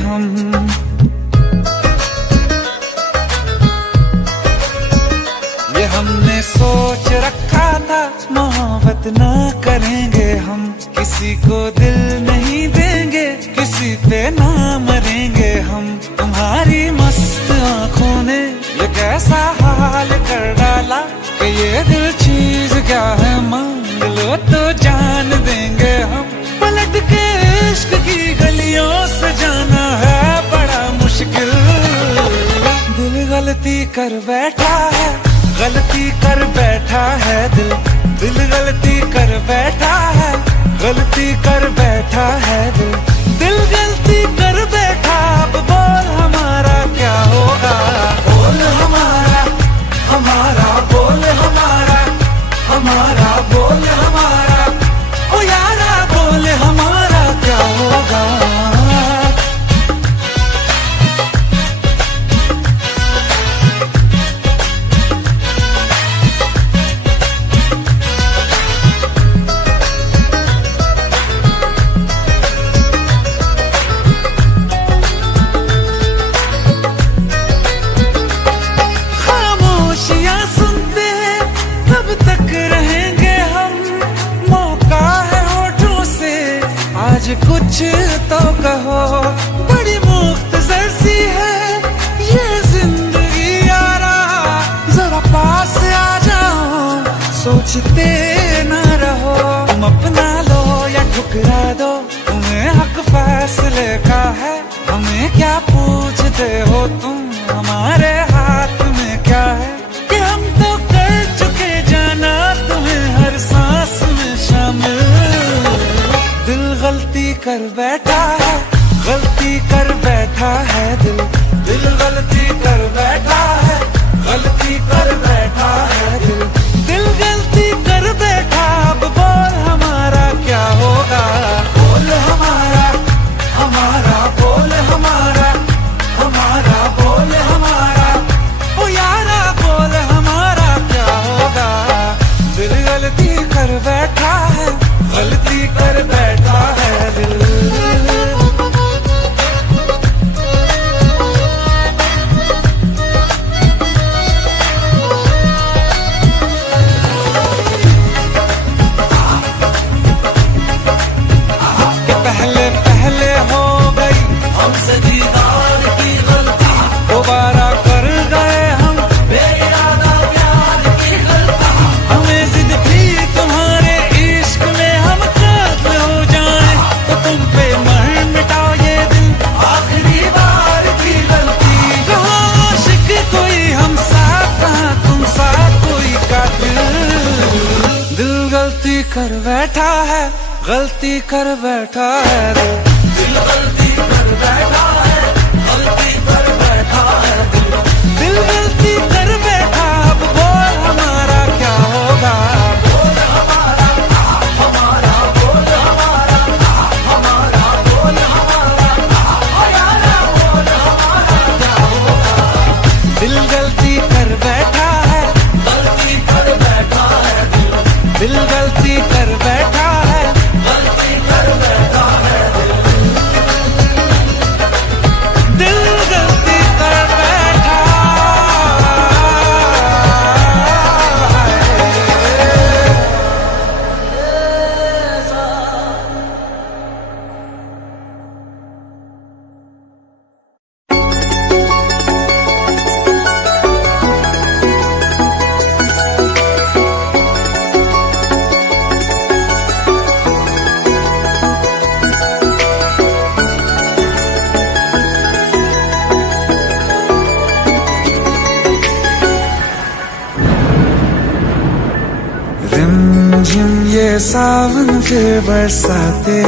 हम। ये हमने सोच रखा था मोहब्बत ना करेंगे हम, किसी को दिल नहीं देंगे, किसी पे ना मरेंगे हम। तुम्हारी मस्त आंखों ने ये कैसा हाल कर डाला कि ये दिल चीज क्या है, मांग लो तो जान देंगे हम। पलट के इश्क की गलियों से जाना है बड़ा मुश्किल। दिल गलती कर बैठा है, गलती कर बैठा है दिल। दिल गलती कर बैठा है, गलती कर बैठा है दिल। दिल गलती कर बैठा, अब बोल हमारा क्या होगा। बोल हमारा, हमारा बोल हमारा, हमारा बोल हमारा, ओ यारा बोल हमारा क्या होगा। कुछ तो कहो, बड़ी मुख्तसर सी है ये जिंदगी यारा। जरा पास आ जाओ, सोचते न रहो। तुम अपना लो या ठुकरा दो, तुम्हें हक फैसले का है। हमें क्या पूछते हो तुम, हमारे हाथ में क्या है। कि हम तो कर चुके जाना तुम्हें हर सांस में शामिल। दिल गलती कर बैठा है, गलती कर बैठा है दिल। दिल गलती कर बैठा है, गलती कर बैठा है दिल। दिल गलती कर बैठा, अब बोल हमारा क्या होगा। बोल हमारा, हमारा बोल हमारा, हमारा बोल हमारा, ओ यारा बोल हमारा क्या होगा। दिल गलती कर बैठा है, गलती कर बैठा है दिल। पहले पहले हो गई हमसे दीदार की गलती, दोबारा कर गए हम बेइरादा प्यार की गलती। हमें जिद थी तुम्हारे इश्क में हम काबिल हो जाएं, तो तुम पे मर मिटा ये दिल आखिरी बार की गलती। कहाँ आशिक कोई हम साथ, कहाँ तुम साथ कोई कातिल। दिल गलती कर बैठा है, गलती कर बैठा है दिल। दिल गलती कर बैठा है, गलती कर बैठा है दिल। दिल गलती कर बैठा, अब बोल हमारा क्या होगा। बोल हमारा, हमारा बोल हमारा, हमारा बोल हमारा, ओ यारा बोल हमारा क्या होगा। दिल गलती कर बैठा है, गलती कर बैठा है दिल। दिल गलती कर बैठा है, गलती कर बैठा है दिल। दिल गलती कर बैठा रिमझिम ये सावन फिर बरसाते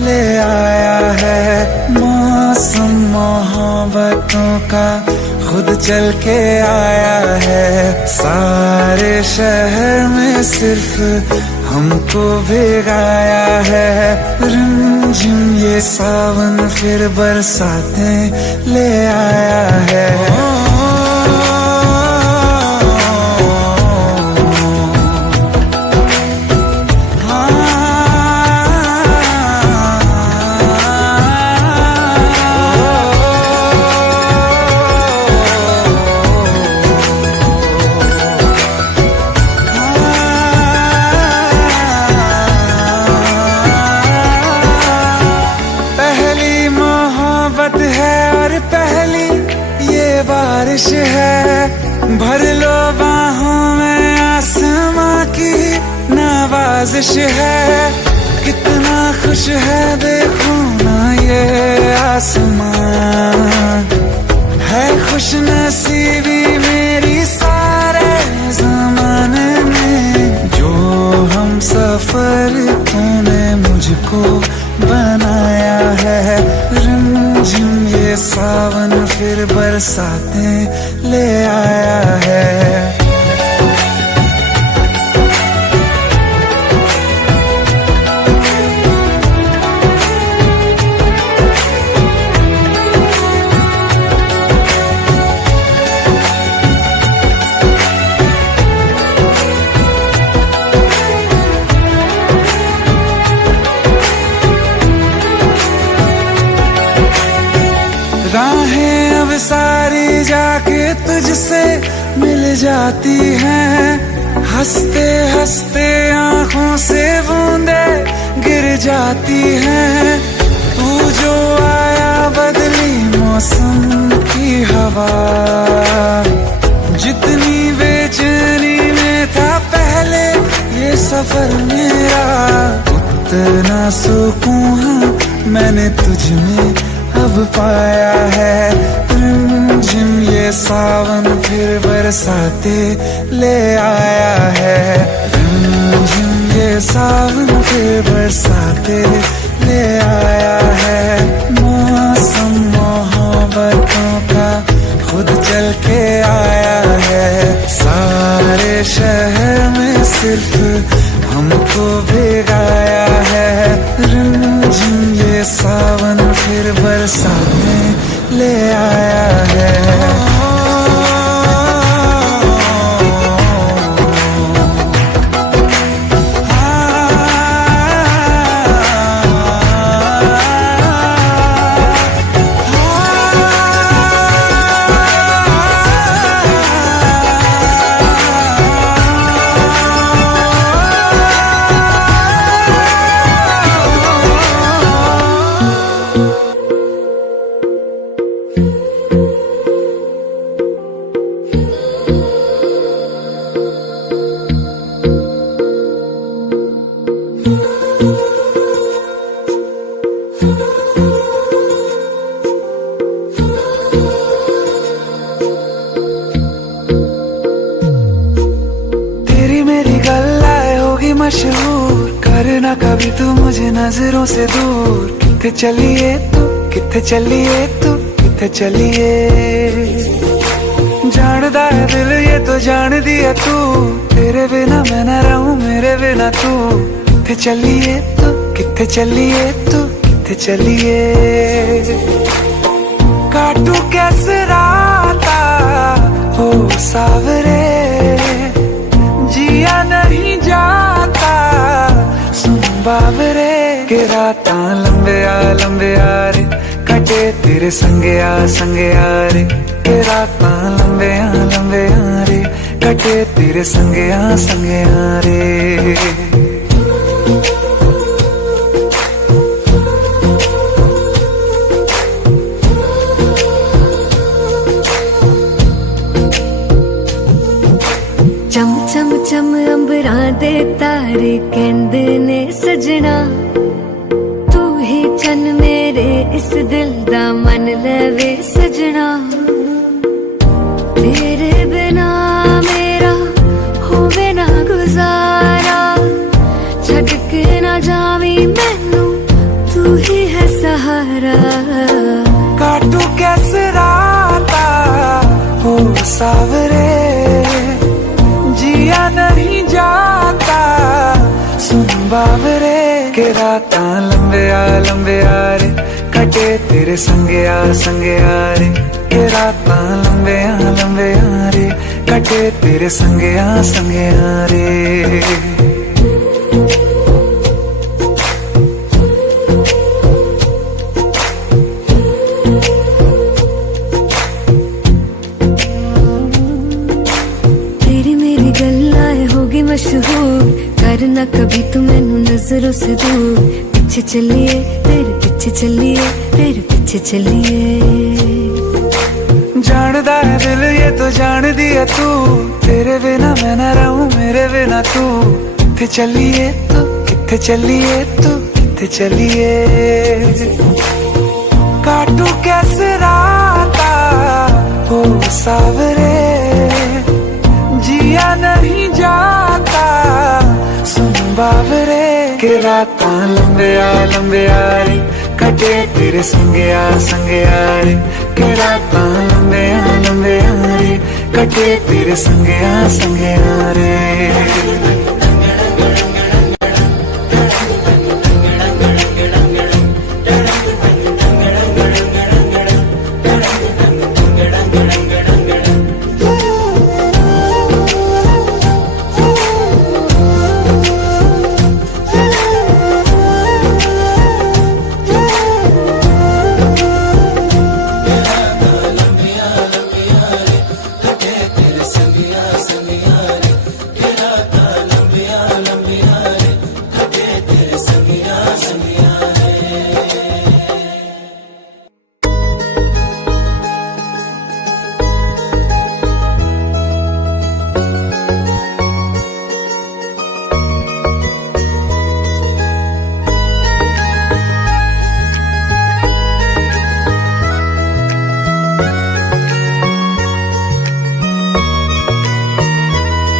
ले आया है। मौसम मोहब्बतों का खुद चल के आया है। सारे शहर में सिर्फ हमको भिगाया है। रिमझिम ये सावन फिर बरसाते ले आया है। मोहब्बत है और पहली ये बारिश है। भर लो बाहों में आसमां की नवाजिश है। कितना खुश है देखो ना ये आसमां, है खुश नसीबी मेरी सारे ज़माने में। जो हम सफर तूने मुझको बनाया है, रिमझिम ये सावन फिर बरसातें ले आया है। राहें अब सारी जाके तुझसे मिल जाती हैं। हंसते हंसते आंखों से बूंदे गिर जाती हैं। तू जो आया बदली मौसम की हवा, जितनी बेचैनी में था पहले ये सफर मेरा, उतना सुकून मैंने तुझ में अब पाया है। रिमझिम ये सावन फिर बरसाते ले आया है। रिमझिम ये सावन फिर बरसाते ले आया है। मौसम मोहब्बतों का खुद चल के आया है। सारे शहर में सिर्फ हमको भिगाया है। रिमझिम ये सावन फिर बरसाने ले आया है। मशहूर करना कभी तू मुझे नजरों से दूर। किथे चलिए तू, किथे चलिए तू, किथे चलिए। जानदा है दिल ये तो जान दिया तू, तेरे बिना मैं न रहूं मेरे बिना तू। किथे चलिए तू, किथे चलिए तू, किथे चलिए। काटू कैसे राता हो सावरे, जिया नहीं जाता सुन बाबरे। के राता लंबे आ रे, कटे तेरे संगे आ रे। के राता लंबे आ रे, कटे तेरे संगे आ रे। चम चम चम अंबरां दे तारे कहंदे ने सजना, तू ही चन मेरे इस दिल दा मन लवे सजना। तेरे बिना मेरा होवे ना गुजारा, छड़ के ना जावी मैनू तू ही है सहारा। काटू कैसे राता हो सावरे, जिया नहीं जाता सुन बाबरे। के राता लंबे आ रे, कटे तेरे संगे आ रे। के राता लंबे आ रे, कटे तेरे संगे आ रे। मशहूर करना कभी तू मैनू नजरों से दूर। पीछे चलिए तेरे पीछे पीछे चलिए, तेरे पीछे चलिए। जानदा है दिल ये तो जान दिया तू, तेरे बिना मैं ना रहूं मेरे बिना तू। किथे चलिए तू, किथे चलिए तू, किथे चलिए। काटू कैसे राता हो सावरे, जिया नहीं जाता सुन बावरे। के राता लंबिया लंबिया रे, कटे तेरे संगया संगया रे। के राता लंबिया लंबिया रे, कटे तेरे संगया संगया रे।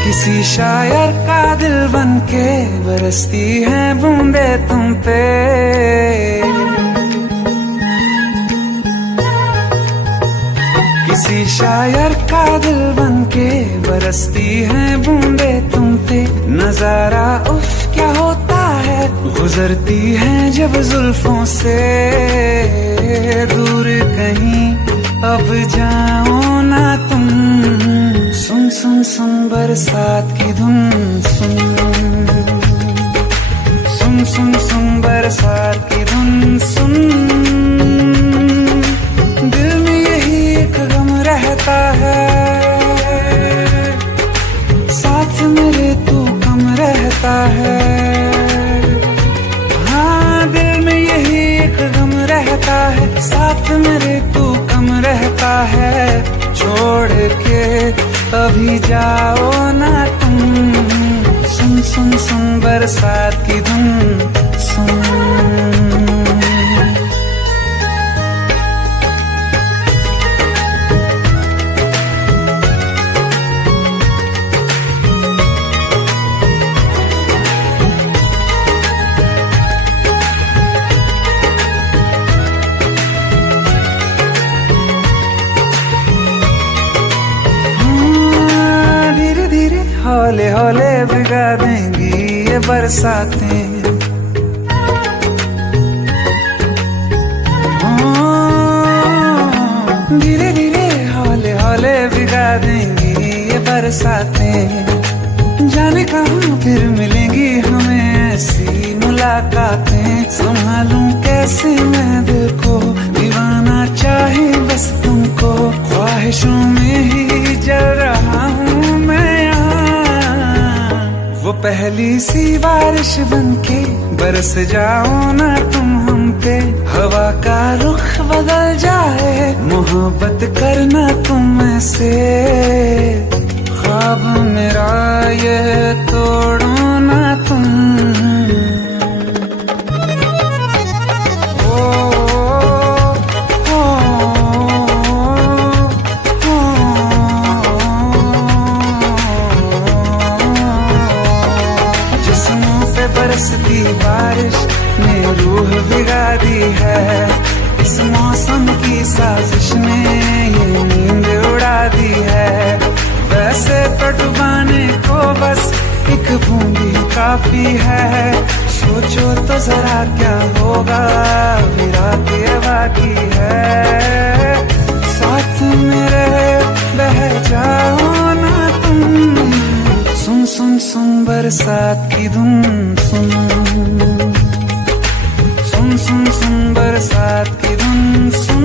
किसी शायर का दिल बनके बरसती है बूंदे तुम पे। किसी शायर का दिल बनके बरसती है बूंदे तुम पे। नजारा उफ क्या होता है, गुजरती है जब जुल्फों से। दूर कहीं अब जाओ ना तुम, सुन सुन सुन बरसात की धुन सुन। सुन सुन सुन बरसात की धुन सुन। दिल में यही एक गम रहता है, साथ मेरे तू कम रहता है। हाँ दिल में यही एक गम रहता है, साथ मेरे तू कम रहता है। छोड़ के अभी जाओ ना तुम, सुन सुन सुन बरसात की धुन सुन। हौले हौले भिगा देंगी ये बरसातें। धीरे धीरे हौले हौले भिगा देंगी ये बरसातें। जाने कहाँ फिर मिलेंगी हमें ऐसी मुलाकातें। संभालूं कैसे मैं दिल को, दीवाना चाहे बस तुमको। ख्वाहिशों में ही जल रहा हूँ मैं यहाँ। वो पहली सी बारिश बनके बरस जाओ ना तुम हम पे। हवा का रुख बदल जाए, मोहब्बत करना तुम ऐसे। ख्वाब मेरा ये तोड़ो ना तुम। बरसती बारिश ने रूह भिगा दी है। इस मौसम की साजिश ने ये नींद उड़ा दी है। वैसे तो डुबाने को बस एक बूंदी काफी है। सोचो तो जरा क्या होगा, रात ये बाकी है। साथ मेरे बह जाओ ना तुम, सुन सुन सुन बरसात की धुन सुन। सुन सुन सुन बरसात की धुन सुन।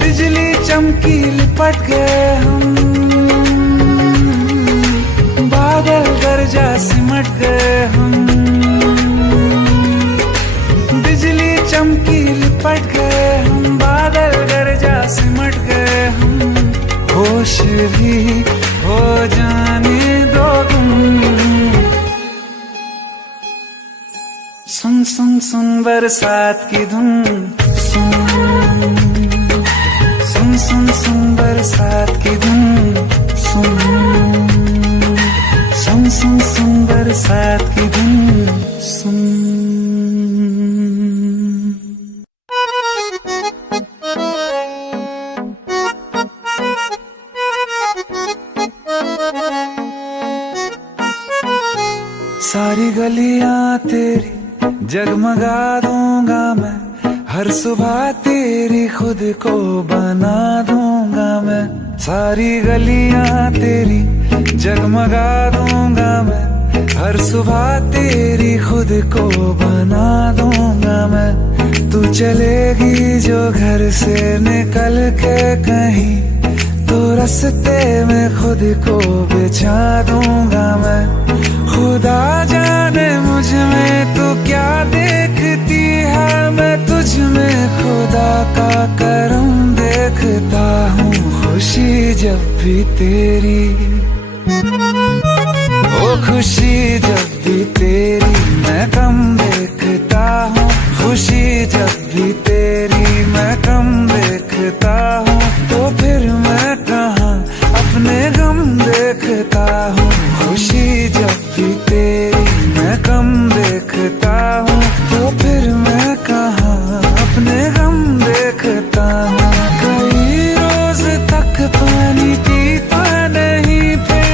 बिजली चमकी लिपट गए हम, बादल गरजा सिमट गए हम। खुश भी हो जाने दो तुम। सुन सुन सुन बरसात की धुन, सुन सुन सुन सुन बरसात की धुन, सुन सुन सुन सुन बरसात की धुन, सुन। सारी गलियां तेरी जगमगा दूंगा मैं, हर सुबह तेरी खुद को बना दूंगा मैं। सारी गलियां तेरी जगमगा दूंगा मैं, हर सुबह तेरी खुद को बना दूंगा मैं। तू चलेगी जो घर से निकल के कहीं, तो रास्ते में खुद को बिछा दूंगा मैं। खुदा जाने मुझ में तू क्या देखती है, मैं तुझ में खुदा का करम देखता हूँ। खुशी जब भी तेरी, ओ खुशी जब भी तेरी मैं कम देखता हूँ। खुशी जब भी तेरी मैं कम देखता हूँ, तो फिर मैं कहाँ अपने गम देखता हूँ। खुशी जब भी तेरी मैं कम देखता हूँ, तो फिर मैं कहाँ अपने गम देखता हूँ। कई रोज तक पानी पीता नहीं फिर,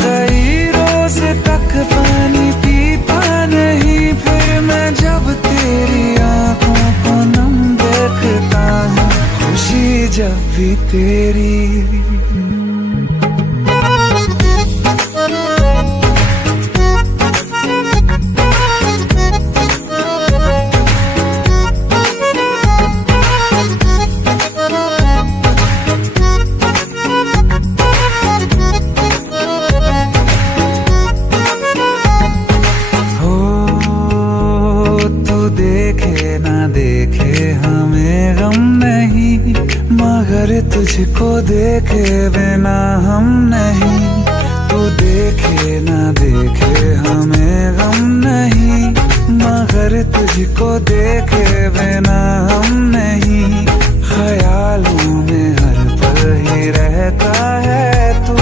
कई रोज तक पानी पीता नहीं फिर, मैं जब तेरी आंखों को नम देखता हूँ। खुशी जब भी तेरी, तुझको देखे बिना हम नहीं। तू देखे ना देखे हमें गम नहीं, मगर तुझको देखे बिना हम नहीं। ख्यालों में हर पल ही रहता है तू,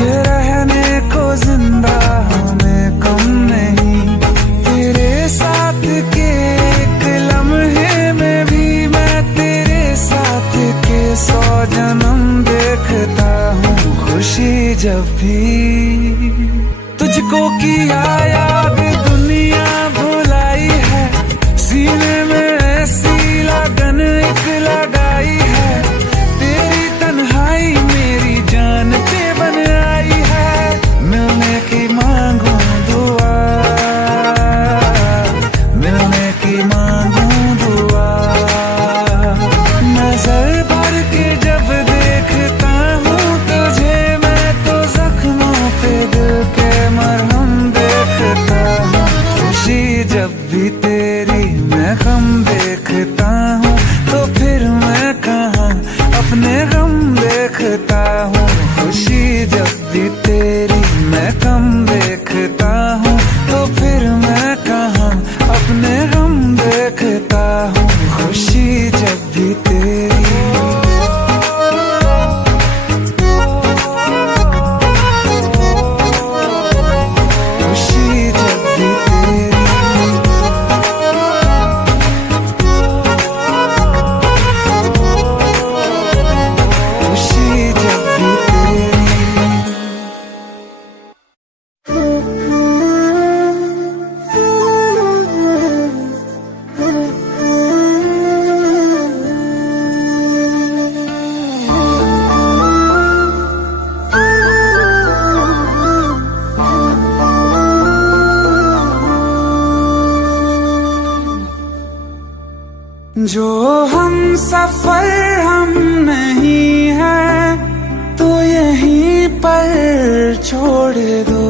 ये रहने को जिंदा हमें कम नहीं। तेरे साथ के एक लम्हे में भी मैं तेरे साथ के 100 जन्म देखता हूँ। खुशी जब भी तुझको किया याद दुनिया भुलाई है, सीने में ऐसी लगन एक लगाई है। तेरी तन्हाई मेरी जान पे बन आई है, मिलने की मांगू दुआ, मिलने की मांगू दुआ। नजर भर के जब देखता हूँ तुझे, मैं तो जख्मों पे दिल के मरहम देखता हूँ। खुशी जब भी तेरी मैं गम देखता हूँ, तो फिर मैं कहाँ अपने गम देखता हूँ। खुशी जब भी तेरी मैं कम देखता हूँ, तो फिर मैं कहाँ अपने गम देखता हूँ। खुशी जब भी तेरी, खुशी जब भी तेरी, खुशी जब भी तेरी। जो हम सफर हम नहीं है, तो यहीं पर छोड़ दो।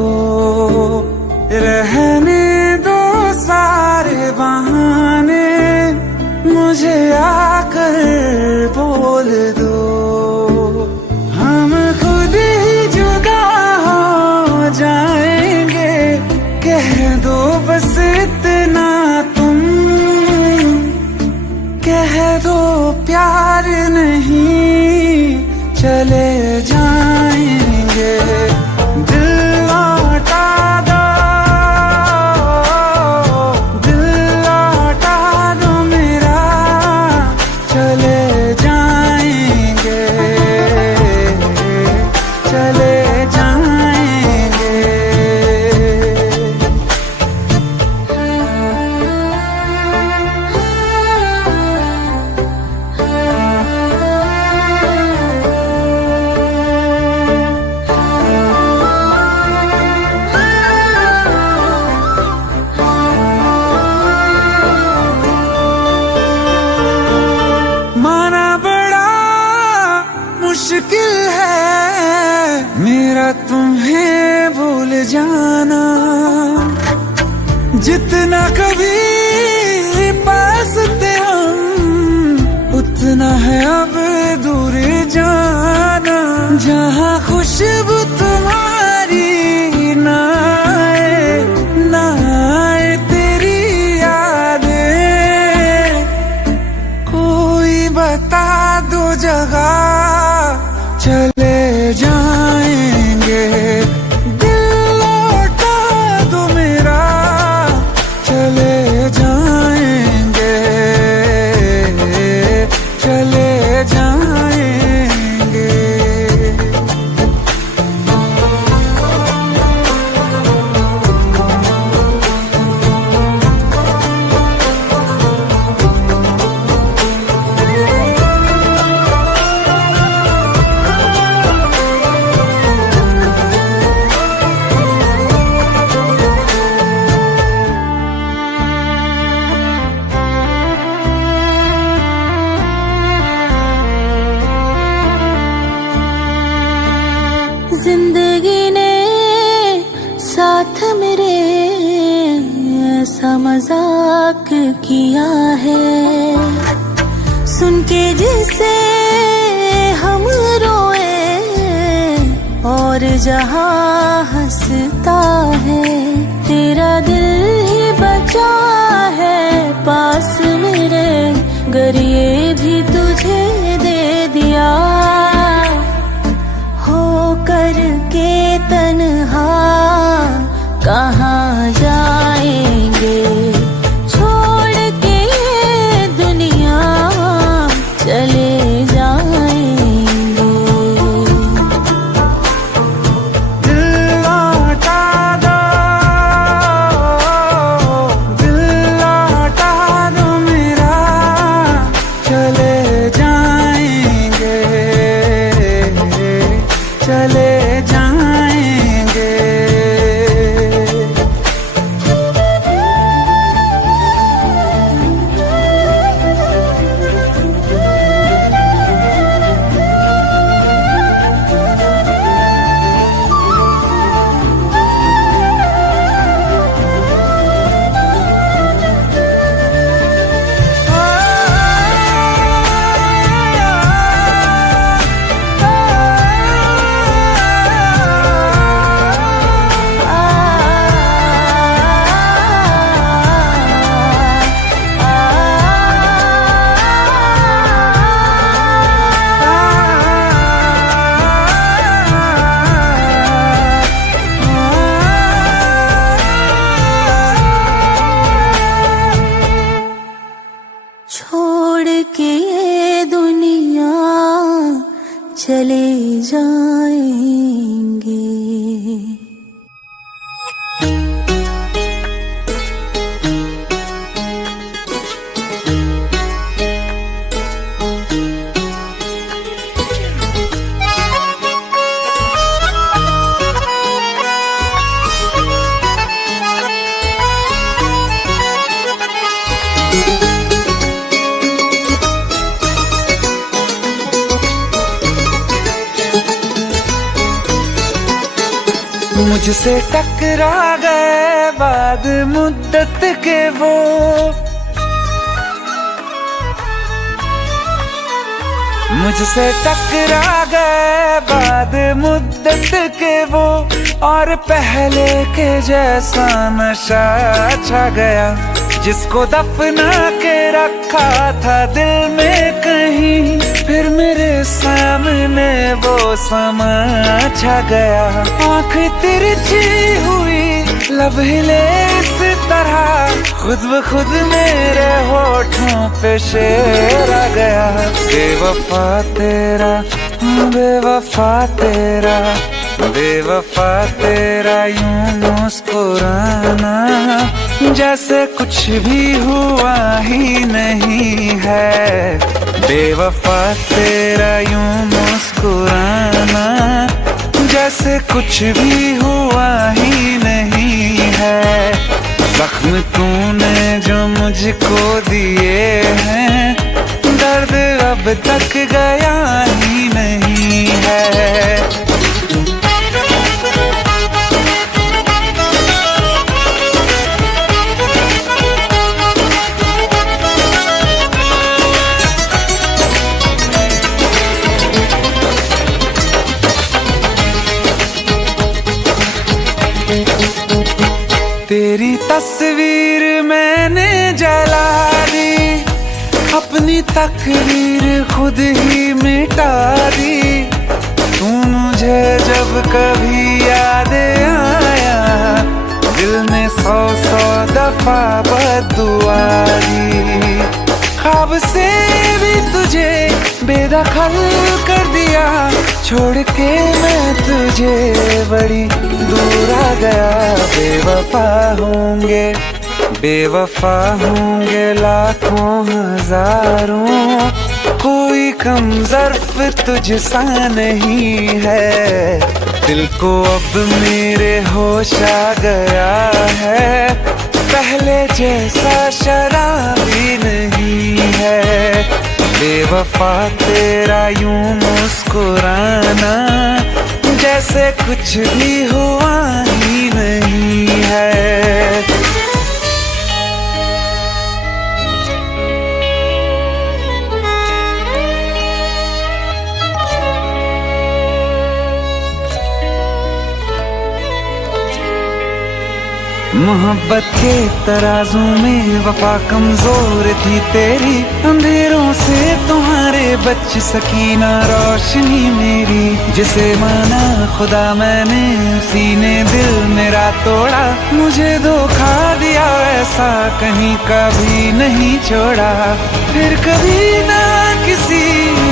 रहने दो सारे बहाने, मुझे आकर प्यार नहीं चले जाएंगे। दिल लौटा दो, दिल लौटा दो मेरा, चले जाएंगे, चले जाएंगे। माना बड़ा मुश्किल है मेरा तुम्हें भूल जाना, जितना कभी पास थे हम उतना है अब दूर जाना। जहाँ खुशबू तुम्हारी ना आए, ना आए तेरी यादें, कोई बता दो जगह चले जाएंगे। दिल लौटा दो मेरा, चले जाएंगे, चले जाएंगे। जिंदगी ने साथ मेरे ऐसा मजाक किया है, सुन के जिसे हम रोए और जहां हंसता है। तेरा दिल ही बचा है पास मेरे, गर ये भी तुझे दे दिया हो करके तन्हा कहाँ जाएंगे। छोड़ के ये दुनिया चले जाएंगे। दिल लौटा दो, दिल लौटा दो मेरा, चले जाएंगे, चले जाएंगे। छोड़ के ये दुनिया चले जाएंगे। मुझसे टकरा गए बाद मुद्दत के वो, मुझसे टकरा गए बाद मुद्दत के वो, और पहले के जैसा नशा छा गया। जिसको दफना के रखा था दिल में कहीं, फिर मेरे सामने वो समा छा गया। आँख तिरछी हुई, लब हिले इस तरह, खुद ब खुद मेरे होठों पे शेर आ गया। बेवफा तेरा, बेवफा तेरा, बेवफा तेरा यूं मुस्कुराना, जैसे कुछ भी हुआ ही नहीं है। बेवफा तेरा यूं मुस्कुराना, जैसे कुछ भी हुआ ही नहीं है। जख्म तूने जो मुझको दिए हैं, दर्द अब तक गया ही नहीं है। तेरी तस्वीर मैंने जला दी, अपनी तकदीर खुद ही मिटा दी। तू मुझे जब कभी याद आया, दिल ने 100 दफा बद्दुआ दी। ख्वाब से भी तुझे बेदखल कर दिया, छोड़ के मैं तुझे बड़ी दूर आ गया। बेवफा होंगे, बेवफा होंगे लाखों हजारों, कोई कम ज़र्फ तुझसा नहीं है। दिल को अब मेरे होश आ गया है, पहले जैसा शराबी नहीं है। बेवफा तेरा यूं मुस्कुराना, जैसे कुछ भी हुआ ही नहीं है। मोहब्बत के तराजू में वफा कमजोर थी तेरी, अंधेरों से तुम्हारे बच सकी ना रोशनी मेरी। जिसे माना खुदा मैंने, उसी ने दिल मेरा तोड़ा। मुझे धोखा दिया ऐसा कहीं कभी नहीं छोड़ा, फिर कभी ना किसी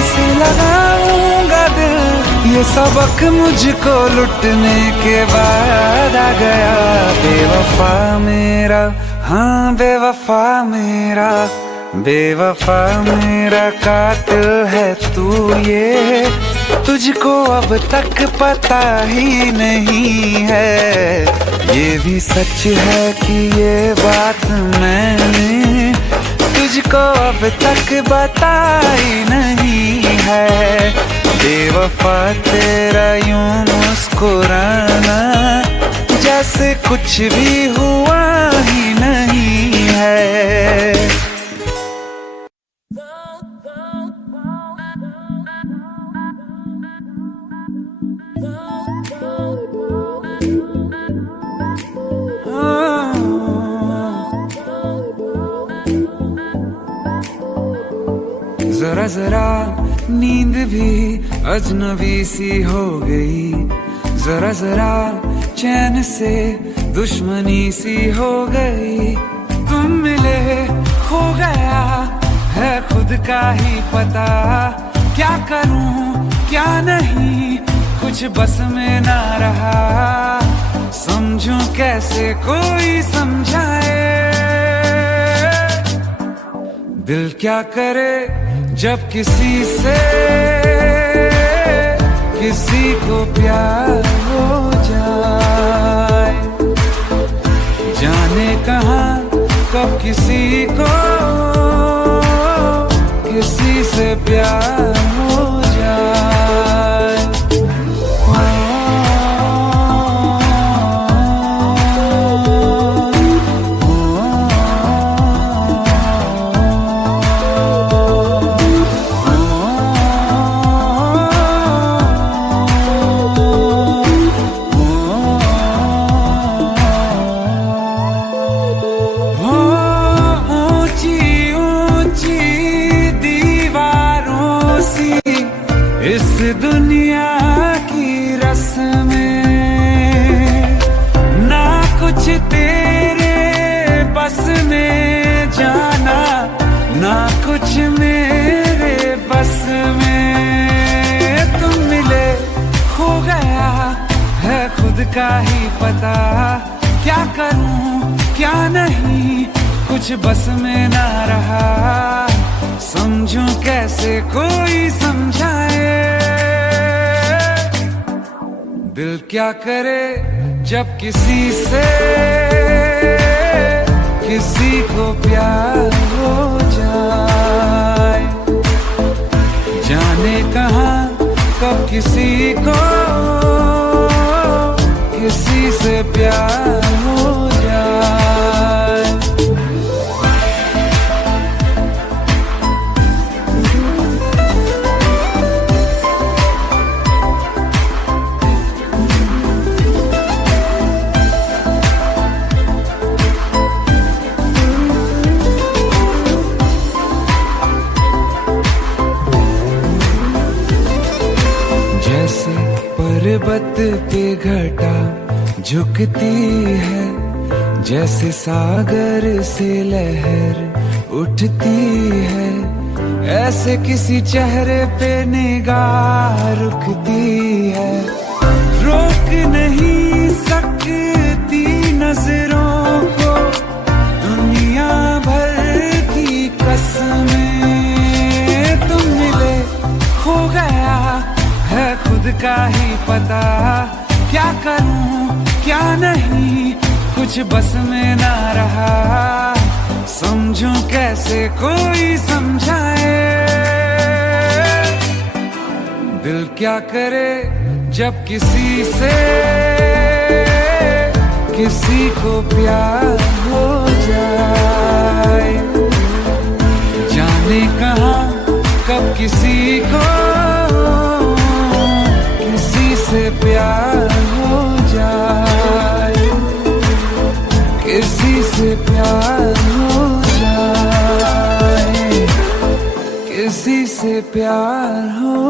से लगाऊंगा दिल। ये सबक मुझको लुटने के बाद आ गया। बेवफा मेरा, हाँ बेवफा मेरा, बेवफा मेरा कातिल है तू, ये तुझको अब तक पता ही नहीं है। ये भी सच है कि ये बात मैंने तुझको अब तक बताई नहीं है। बेवफा तेरा यूं मुस्कुराना, जैसे कुछ भी हुआ ही नहीं है। जरा जरा नींद भी अजनबी सी हो गई, जरा जरा चैन से दुश्मनी सी हो गई। तुम मिले खो गया है खुद का ही पता, क्या करूं क्या नहीं कुछ बस में ना रहा। समझूं कैसे कोई समझाए, दिल क्या करे जब किसी से किसी को प्यार हो जाए। जाने कहाँ कब किसी को किसी से प्यार हो जाए। बस में जाना, ना कुछ मेरे बस में। तुम मिले खो गया है खुद का ही पता, क्या करूं क्या नहीं कुछ बस में ना रहा। समझूं कैसे कोई समझाए, दिल क्या करे जब किसी से किसी को प्यार हो जाए। जाने कहाँ कब किसी को किसी से प्यार हो जाए। जैसे पर्वत पे घटा झुकती है, जैसे सागर से लहर उठती है, ऐसे किसी चेहरे पे निगाह रुकती है। रोक नहीं सकती नजरों को दुनिया भर की कसमें। तुम मिले खो गया है खुद का ही पता, क्या करूं क्या नहीं कुछ बस में ना रहा। समझूं कैसे कोई समझाए, दिल क्या करे जब किसी से किसी को प्यार हो जाए। जाने कहाँ कब किसी को किसी से प्यार हो जाए, किसी से प्यार हो जाए, किसी से प्यार हो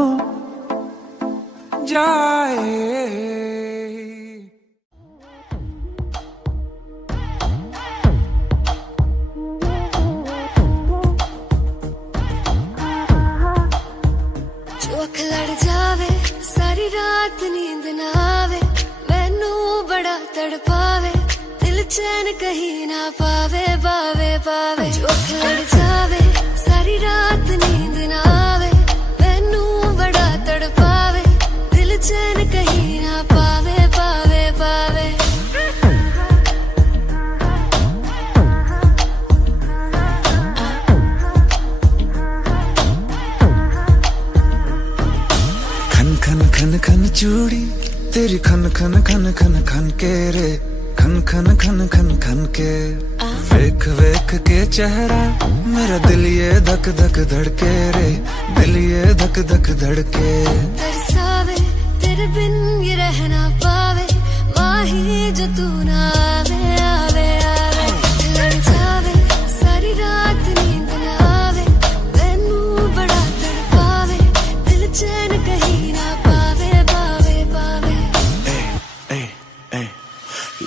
जाए। जो अख लड़ जावे सारी रात नींद ना आवे, मैनू बड़ा तड़पावे दिल चैन कहीं ना पावे पावे पावे। जो अख लड़ जावे सारी रात नींद ना आवे, मैनू बड़ा तड़पावे दिल चैन कहीं ना पावे पावे पावे। खन खन खन खन चूड़ी तेरी खन खन खन खन खन के रे, खन खन खन खन खन के। वेख वेख के चेहरा मेरा दिल ये धक धक धड़के रे, दिल ये धक धक धड़के। तरसावे तेरे बिन ये रह ना पावे, माही जो तू ना आवे आवे आवे। लड़ जावे सारी रात नींद ना आवे, मैनू बड़ा तड़पावे दिल चैन कहीं ना पावे पावे पावे।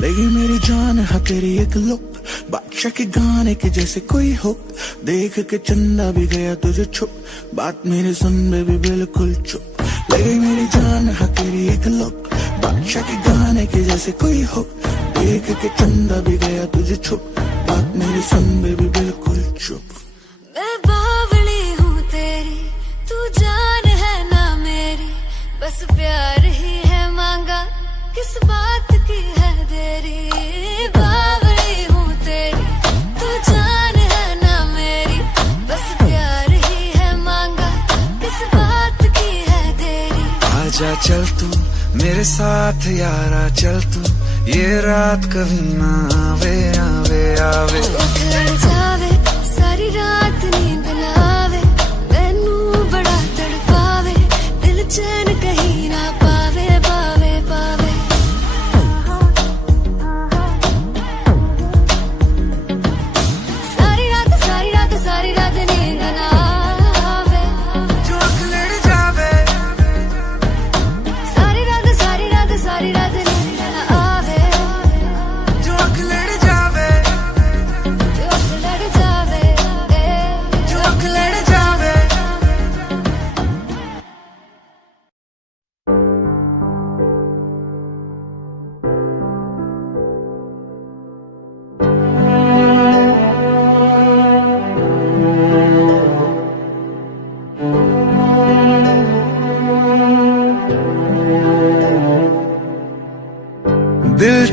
लगी मेरी जान है तेरी एक लुक, बादशाह के गाने के जैसे कोई हो। देख के चंदा भी गया तुझे छुप, बात मेरी सुन बेबी बिल्कुल चुप। लगी मेरी जान है तेरी एक लुक, बादशाह के गाने के जैसे कोई हो। देख के चंदा भी गया तुझे छुप, बात मेरी सुन बेबी बिल्कुल चुप। मैं बावली हूँ तेरी, तू जान है ना मेरी, बस प्यार ही है मांगा, किस बात की है देरी। बावली हूँ तेरी, तू जान है ना मेरी, बस प्यार ही है मांगा, किस बात की है देरी। आजा चल तू मेरे साथ यारा, चल तू ये रात कभी ना आवे आवे आवे। लड़ जावे सारी रात नींद ना आवे, मैनू बड़ा तड़पावे दिल चैन कहीं ना पावे पावे पावे। सारी रात नींद ना आवे, जो अख लड़ जावे सारी रात नींद ना आवे। जो अख लड़ जावे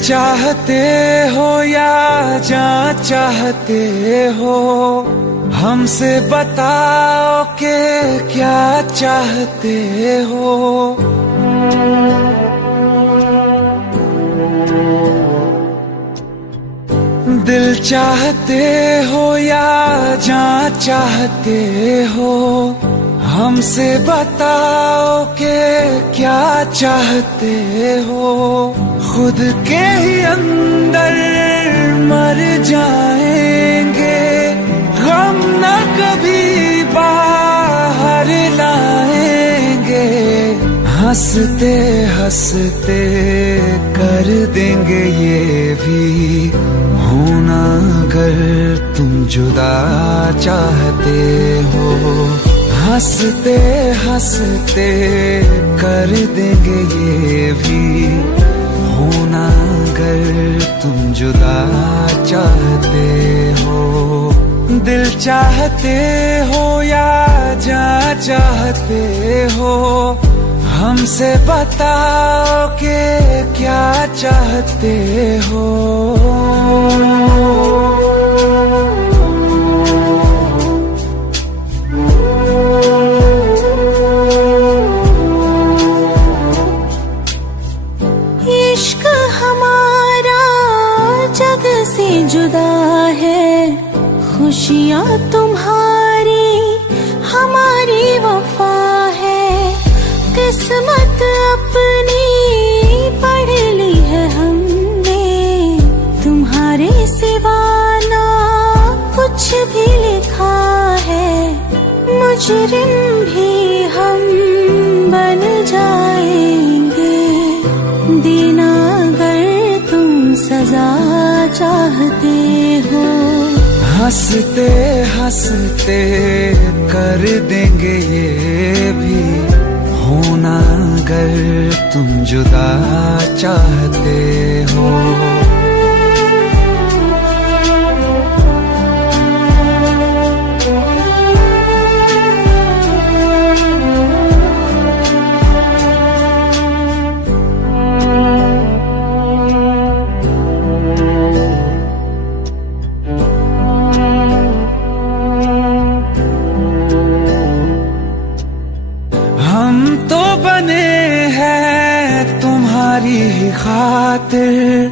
चाहते हो या जान चाहते हो, हमसे बताओ कि क्या चाहते हो। दिल चाहते हो या जान चाहते हो, हमसे बताओ कि क्या चाहते हो। खुद के ही अंदर मर जाएंगे, गम न कभी बाहर लाएंगे। हंसते हंसते कर देंगे ये भी, होना अगर तुम जुदा चाहते हो। हंसते हंसते कर देंगे ये भी, होना अगर तुम जुदा चाहते हो। दिल चाहते हो या जान चाहते हो, हमसे बताओ कि क्या चाहते हो। इश्क हमारा जग से जुदा है, खुशियाँ तुम्हारी हमारी वफा है। किस्मत अपनी पढ़ ली है हमने, तुम्हारे सिवा ना कुछ भी लिखा है। मुजरिम भी हम बन जाएंगे, देना अगर तुम सजा चाहते हो। हंसते हंसते कर देंगे ये भी, होना अगर तुम जुदा चाहते हो। हम तो बने हैं तुम्हारी ही खातिर,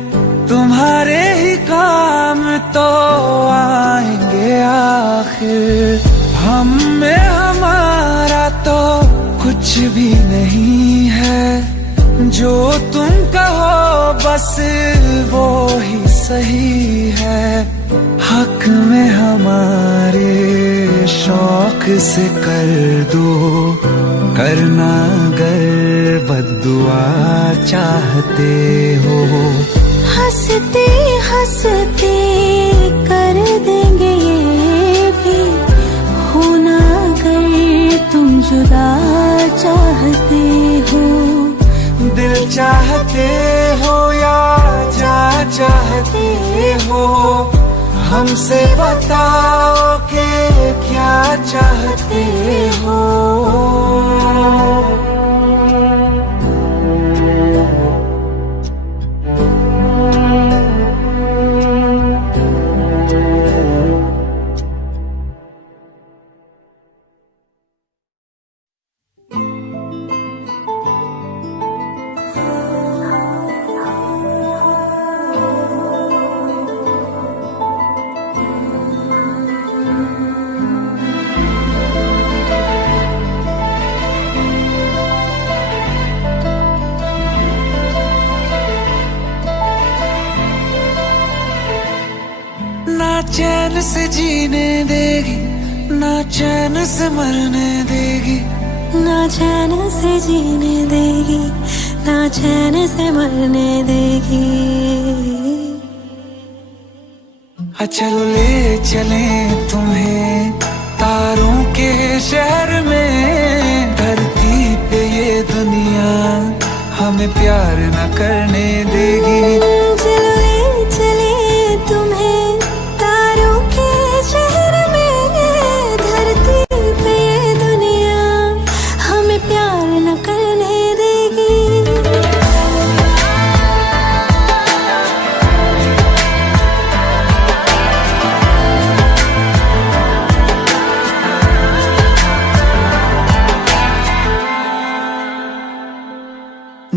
तुम्हारे ही काम तो आएंगे आखिर। हम में हमारा तो कुछ भी नहीं है, जो तुम कहो बस वो ही सही है। हक में हमारे शौक से कर दो, करना अगर बद्दुआ चाहते हो। हंसते हंसते कर देंगे ये भी, होना अगर तुम जुदा चाहते हो। दिल चाहते हो या जान चाहते हो, हमसे बताओ कि क्या चाहते हो। ना चैन से जीने देगी, ना चैन से मरने देगी। ना चैन से जीने देगी, ना चैन से मरने देगी। चलो ले चले तुम्हें तारों के शहर में, धरती पे ये दुनिया हमें प्यार न करने देगी। चलो ले चले तुम्हें तारों के शहर में, धरती पे ये दुनिया हमें प्यार न करने देगी।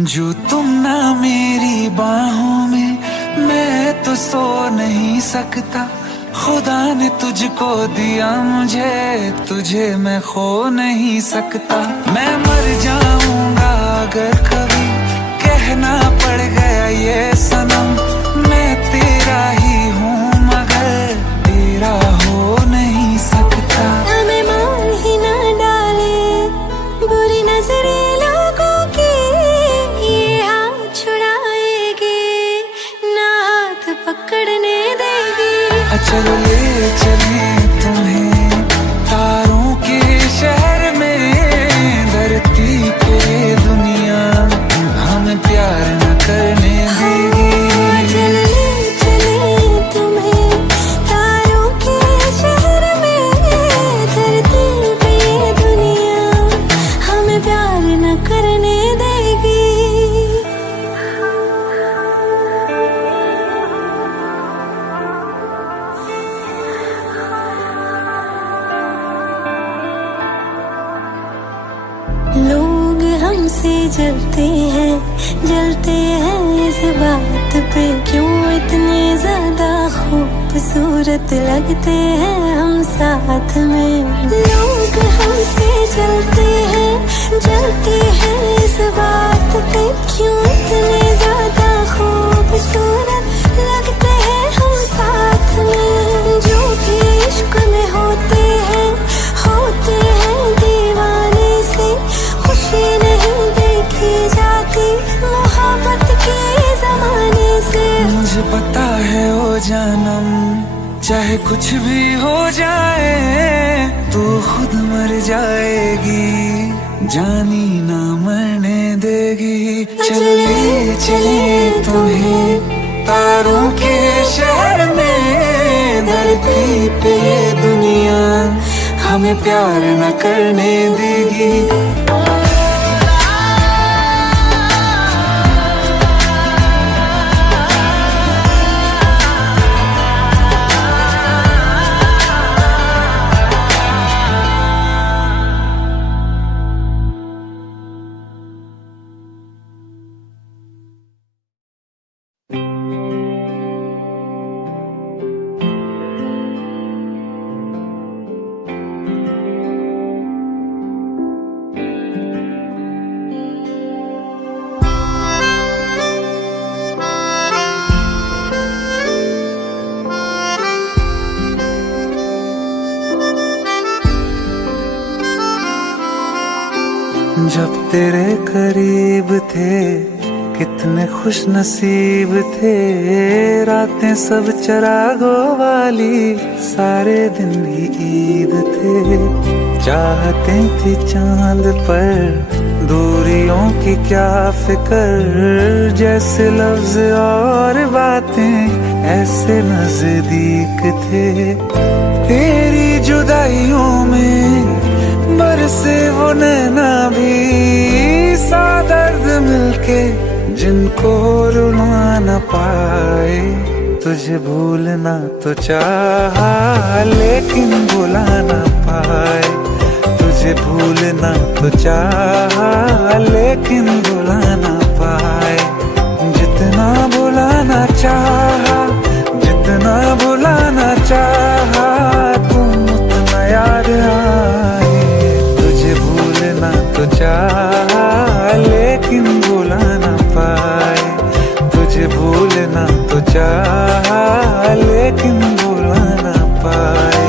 जो तुम ना मेरी बाहों में, मैं तो सो नहीं सकता। खुदा ने तुझको दिया मुझे, तुझे मैं खो नहीं सकता। मैं मर जाऊंगा अगर कभी कहना पड़ गया ये सनम, मैं तेरा ही हूँ मगर तेरा हो नहीं सकता। हमें मार ही ना डाले बुरी नजरें लोगों की, ये हाथ छुड़ाएगी ना हाथ पकड़ने देगी। चलो ले चले तुम्हें तारों के शहर में, धरती पे दुनिया हमें प्यार न करने देगी। चल ले चले तुम्हें तारों के शहर में, धरती पे दुनिया हमें प्यार न करने देगी। लोग हमसे जलते हैं इस बात पे, क्यों इतने ज्यादा खूबसूरत लगते हैं हम साथ में। लोग हमसे जलते हैं इस बात पे, क्यों इतने ज्यादा खूबसूरत लगते हैं हम साथ में। जो भी इश्क में होते हैं दीवाने से, खुशी नहीं देखी जाती मोहब्बत के जमाने से। मुझे पता है ओ जानम, चाहे कुछ भी हो जाए तू खुद मर जाएगी, जानी ना मरने देगी। चले चले तुम्हें तारों के शहर में, धरती पे दुनिया हमें प्यार न करने देगी। जब तेरे करीब थे कितने खुश नसीब थे, रातें सब चरागों वाली, सारे दिन ही ईद थे। चाहते थी चांद पर दूरियों की क्या फिक्र, जैसे लफ्ज और बातें ऐसे नजदीक थे। तेरी जुदाइयों में बरसे वो नैना भी, सा दर्द मिलके जिनको रुला न पाए। तुझे भूलना तो चाहा लेकिन भुला न पाए, तुझे भूलना तो चाहा लेकिन भुला न पाए। जितना भुलाना चाहा, जितना भुलाना चाहा, तुम उतना याद आए। तो चाहा लेकिन भुला ना पाए, तुझे भूलना तो चाहा लेकिन भुला ना पाए।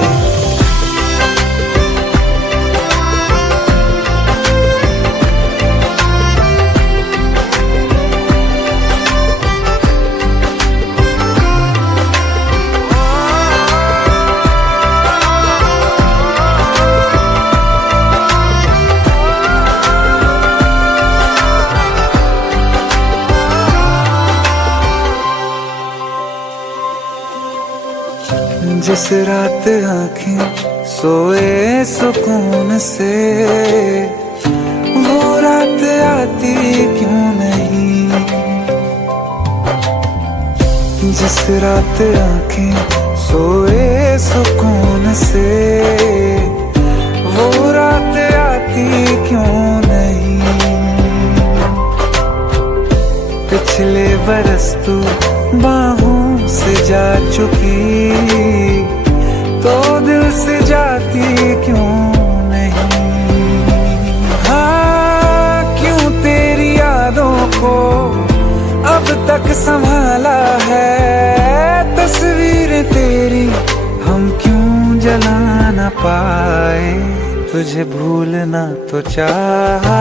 जिस रात आँखें सोए सुकून से, वो रात आती क्यों नहीं। जिस रात आँखें सोए सुकून से, वो रात आती क्यों नहीं। दिल से जाती क्यों नहीं। हाँ, क्यों तेरी यादों को अब तक संभाला है, तस्वीर तेरी हम क्यों जला ना पाए। तुझे भूलना तो चाहा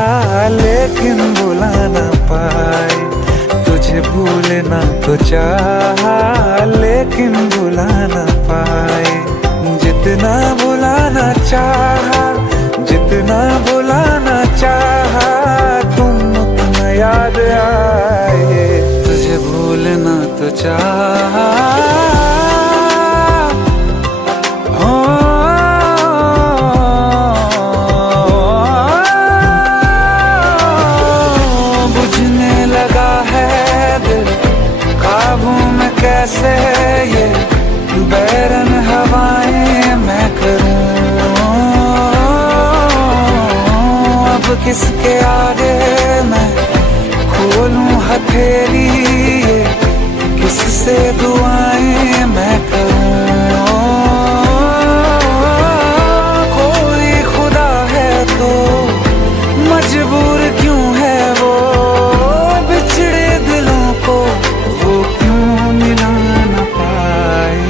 लेकिन भुला ना पाए, तुझे भूलना तो चाहा लेकिन भुला ना पाए। जितना भुलाना चाहा, जितना भुलाना चाहा, तुम उतना याद आए। तुझे भूलना तो चाहा, कैसे ये बैरन हवाएं मैं करूं। अब किसके आगे मैं खोलूं हथेली, किससे दुआएं मैं करूं। कोई खुदा है तो मजबूर क्यों है वो, बिछड़े दिलों को वो मिला ना पाए।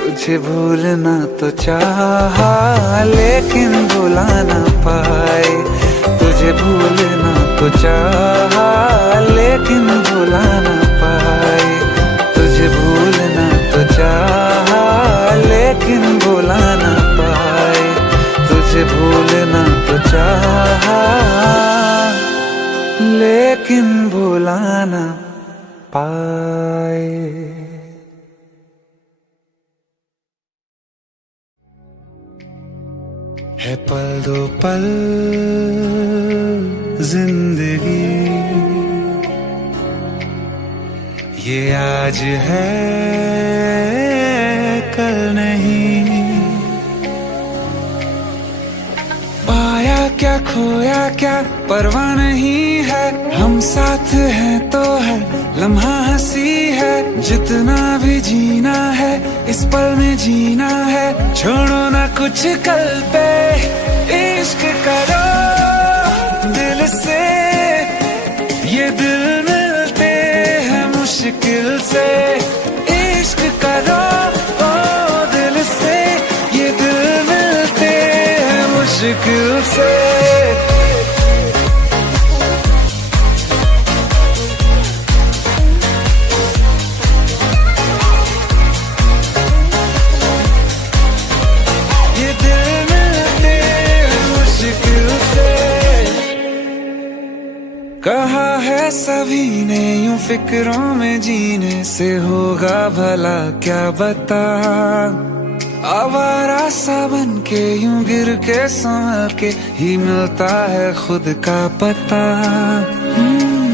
तुझे भूलना तो चाहा लेकिन भुला ना पाए, तुझे भूलना तो चाहा लेकिन भुला ना पाए। तुझे भूलना तो चाहा लेकिन भुला ना पाए, तुझे भूलना तो चाहा लेकिन भुला ना पाए। है पल दो पल जिंदगी, ये आज है कल नहीं। पाया क्या खोया क्या परवाह नहीं है, हम साथ हैं तो है लम्हा हंसी है। जितना भी जीना है इस पल में जीना है, छोड़ो ना कुछ कल पे, इश्क करो दिल से। ये दिल मिलते हैं मुश्किल से, इश्क करो ओ दिल से। ये दिल मिलते हैं मुश्किल से। कहा है सभी ने यूं फिक्रों में जीने से होगा भला क्या बता। आवारा सा बन के यूं गिर के संभल के ही मिलता है खुद का पता।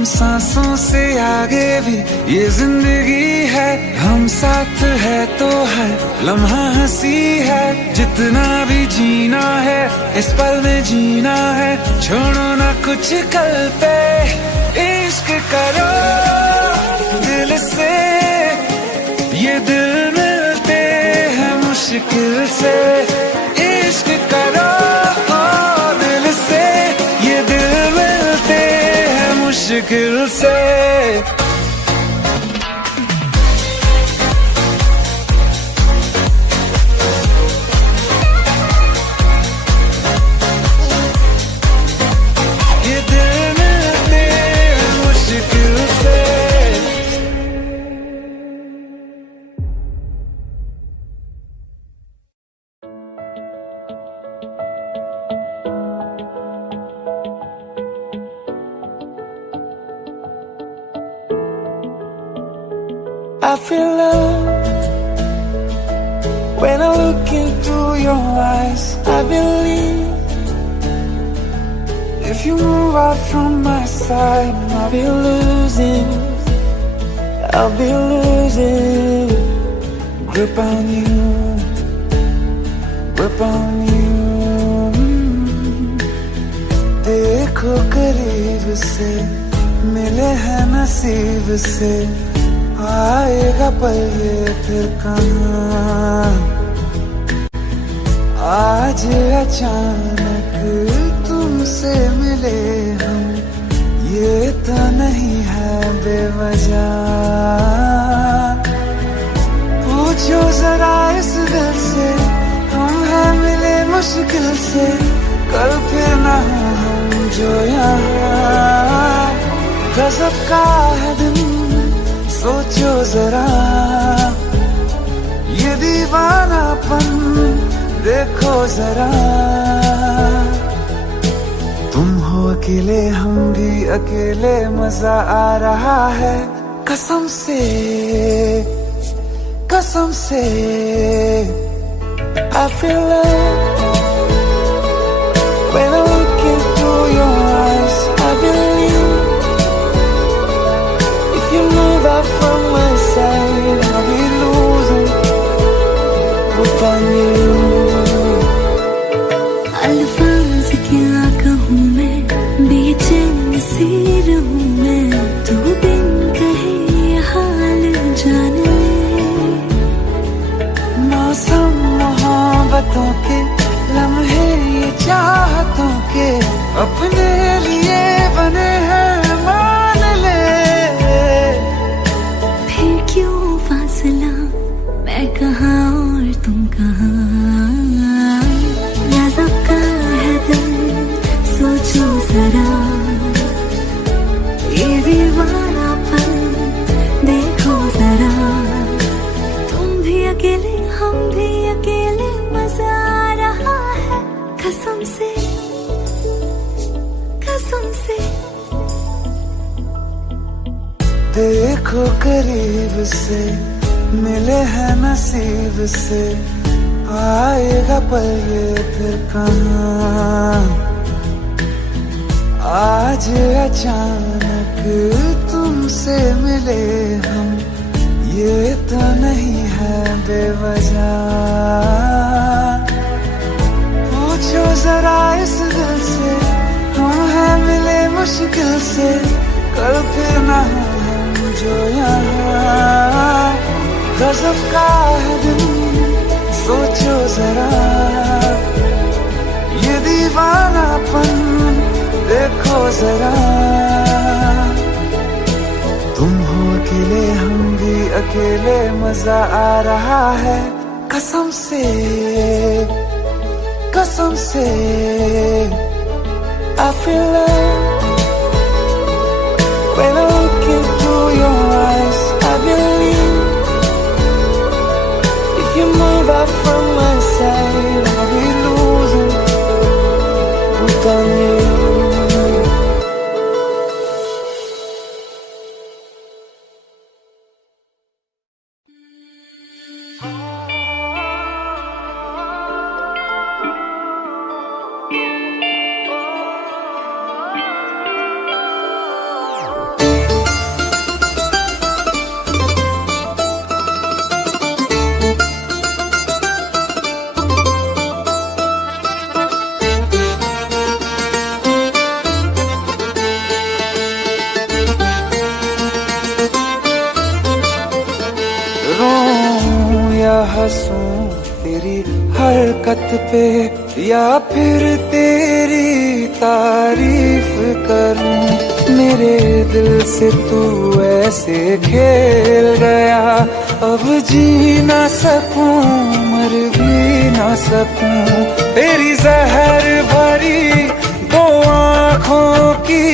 सांसों से आगे भी ये जिंदगी है, हम साथ है तो है लम्हा हंसी है। जितना भी जीना है इस पल में जीना है, छोड़ो ना कुछ कल पे, इश्क करो दिल से। ये दिल मिलते हैं मुश्किल से, इश्क करो दिल से। ये दिल मिलते हैं मुश्किल से। I feel love when I look into your eyes. I believe if you move out from my side, I'll be losing grip on you, grip on you. देखो करीब से मिले हैं नसीब से, आएगा पल ये फिर कहाँ। आज अचानक तुमसे मिले हम, ये तो नहीं है बेवजह। पूछो जरा इस दिल से, हम हैं मिले मुश्किल से, कल फिर ना हो हम जो यहाँ। गजब का है दिन, सोचो जरा, ये दीवानापन देखो जरा। तुम हो अकेले, हम भी अकेले, मजा आ रहा है कसम से, कसम से। I feel love when I look into your eyes. I believe if you move out from my side, I'll be losing upon you. अल्फाज क्या कहूँ मैं, बेचैन सी रहूँ मैं, तू बिन कहे ये हाल जान ले। मौसम मोहब्बतों के, लम्हे ये चाहतों के, अपने लिए बने हैं मान ले। फिर क्यों फासला, मैं कहाँ और तुम कहाँ। गजब का है दिल, सोचो जरा, ये दीवानापन देखो जरा। तुम भी अकेले, हम भी अकेले, मजा आ रहा है कसम से, कसम से। देखो करीब से, मिले हैं नसीब से, आएगा पल ये फिर कहाँ। आज अचानक तुमसे मिले हम, ये तो नहीं है बेवजह। पूछो जरा इस दिल से, हम हैं मिले मुश्किल से, कल फिर ना हो हम जो यहाँ। गजब का है दिन, सोचो जरा, ये दीवानापन देखो जरा। तुम हो अकेले, हम भी अकेले, मजा आ रहा है कसम से, कसम से। I feel love when I look into your eyes. I believe if you move out from my side, I'll be losing without you. रोऊं या हंसूं तेरी हरकत पे, या फिर तेरी तारीफ करूं। मेरे दिल से तू ऐसे खेल गया, अब जी ना सकूं, मर भी ना सकूं। तेरी जहर भरी दो आँखों की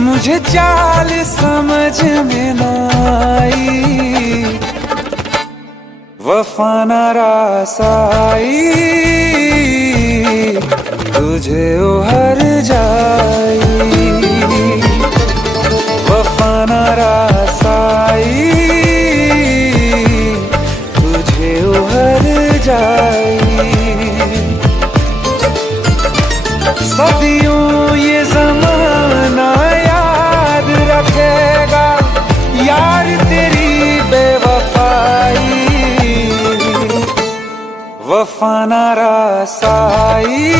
मुझे चाल समझ में न आई। वफा न रास आई, तुझे उहर जाई। वफा न रास आई, तुझे उहर जाई। सदियों ये ज़माना याद रखेगा यार तेरी बेवफाई। वफा न रास आई,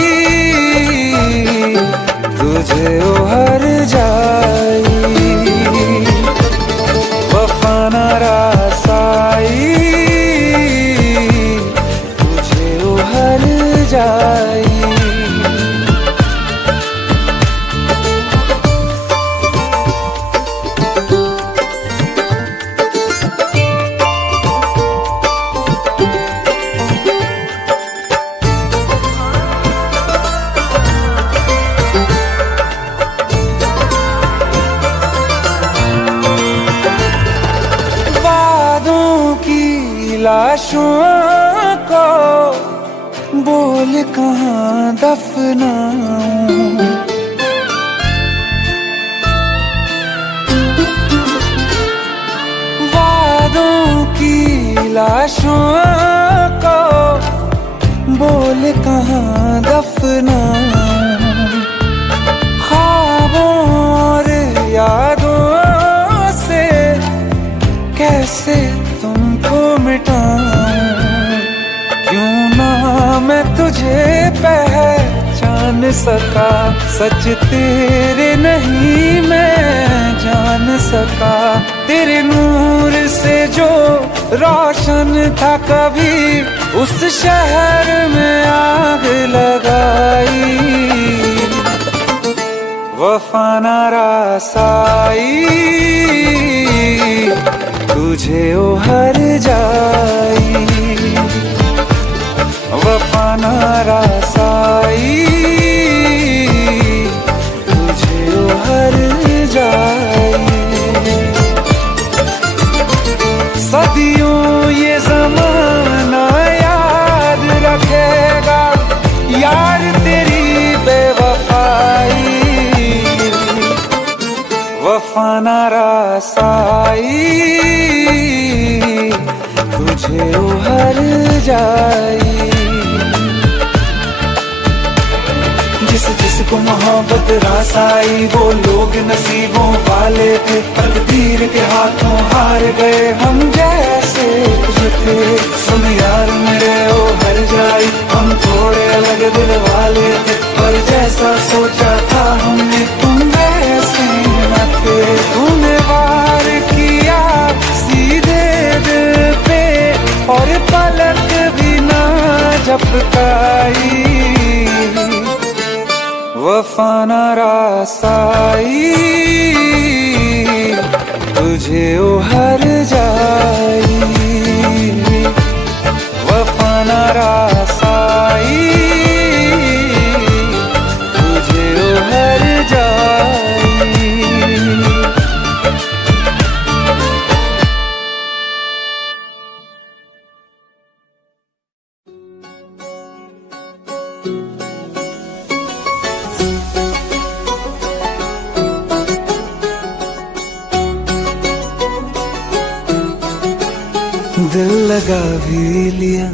तुझे उहर जाई। वफा न रास आई, तुझे उहर जाई। लाशों को बोल कहाँ दफनाऊं, वादों की लाशों को बोल कहाँ दफनाऊं, ख्वाबों और यादों से कैसे तुमको मिटाऊं, क्यों ना मैं तुझे पहचान सका, सच तेरे नहीं मैं जान सका। तेरे नूर से जो रोशन था कभी, उस शहर में आग लगाई, वफा ना रासाई तुझे ओहर जाई, वफा ना रासाई तुझे ओहर जाई। सदियों ये ज़माना याद रखेगा यार तेरी बेवफाई, वफा ना रासाई तुझे उहर जाई। जिस जिसको मोहब्बत रास आई, वो लोग नसीबों वाले थे, तकदीर के हाथों हार गए हम जैसे कुछ थे। सुन यार मेरे ओ हर जाई, हम थोड़े अलग दिल वाले थे, पर जैसा सोचा था हमने तुम वैसे न थे। तूने वार किया सीधे दिल पे और पलक भी ना झपकाई, वफा ना रासाई तुझे उहर जाई, वफा ना रासाई तुझे उहर जाई। दिल लगा भी लिया,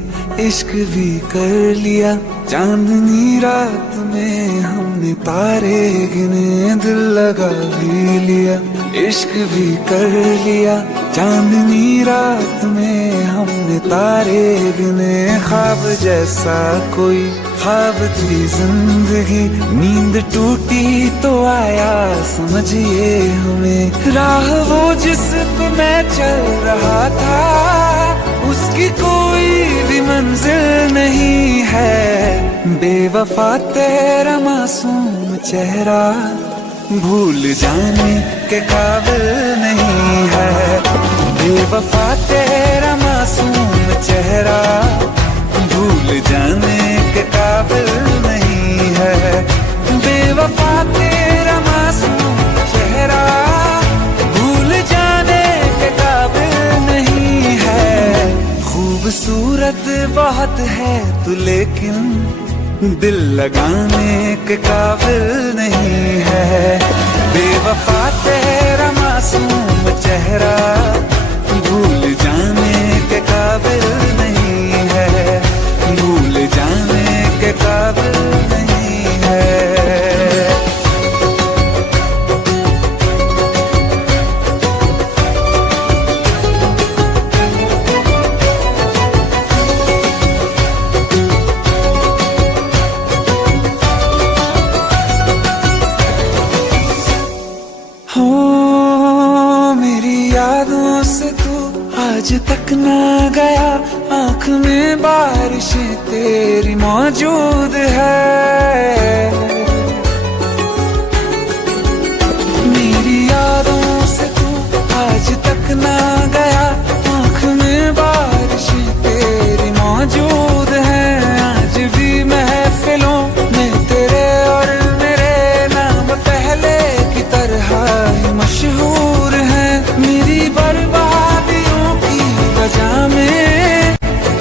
इश्क भी कर लिया, चांदनी रात में हमने तारे गिने। दिल लगा भी लिया, इश्क भी कर लिया, चांदनी रात में हमने तारे गिने। ख्वाब जैसा कोई ख्वाब थी जिंदगी, नींद टूटी तो आया समझिए हमें। राह वो जिस पे मैं चल रहा था, उसकी कोई भी मंजिल नहीं है। बेवफा तेरा मासूम चेहरा भूल जाने के काबिल नहीं है। बेवफा तेरा मासूम चेहरा भूल जाने के काबिल नहीं है। बेवफा तेरा मासूम चेहरा भूल जाने के काबिल नहीं है। खूबसूरत बहुत है तू लेकिन दिल लगाने के काबिल नहीं है। बेवफा तेरा मासूम चेहरा भूल जाने के काबिल नहीं है। भूल जाने के काबिल नहीं है। हो मेरी यादों से तू आज तक ना गया, आँख में बारिशें तेरी मौजूद है। मेरी यादों से तू आज तक ना गया, आँख में बारिशें तेरी मौजूद है। आज भी महफिलों में तेरे और मेरे नाम पहले की तरह ही मशहूर है। मेरी बर्बादियों की वजह में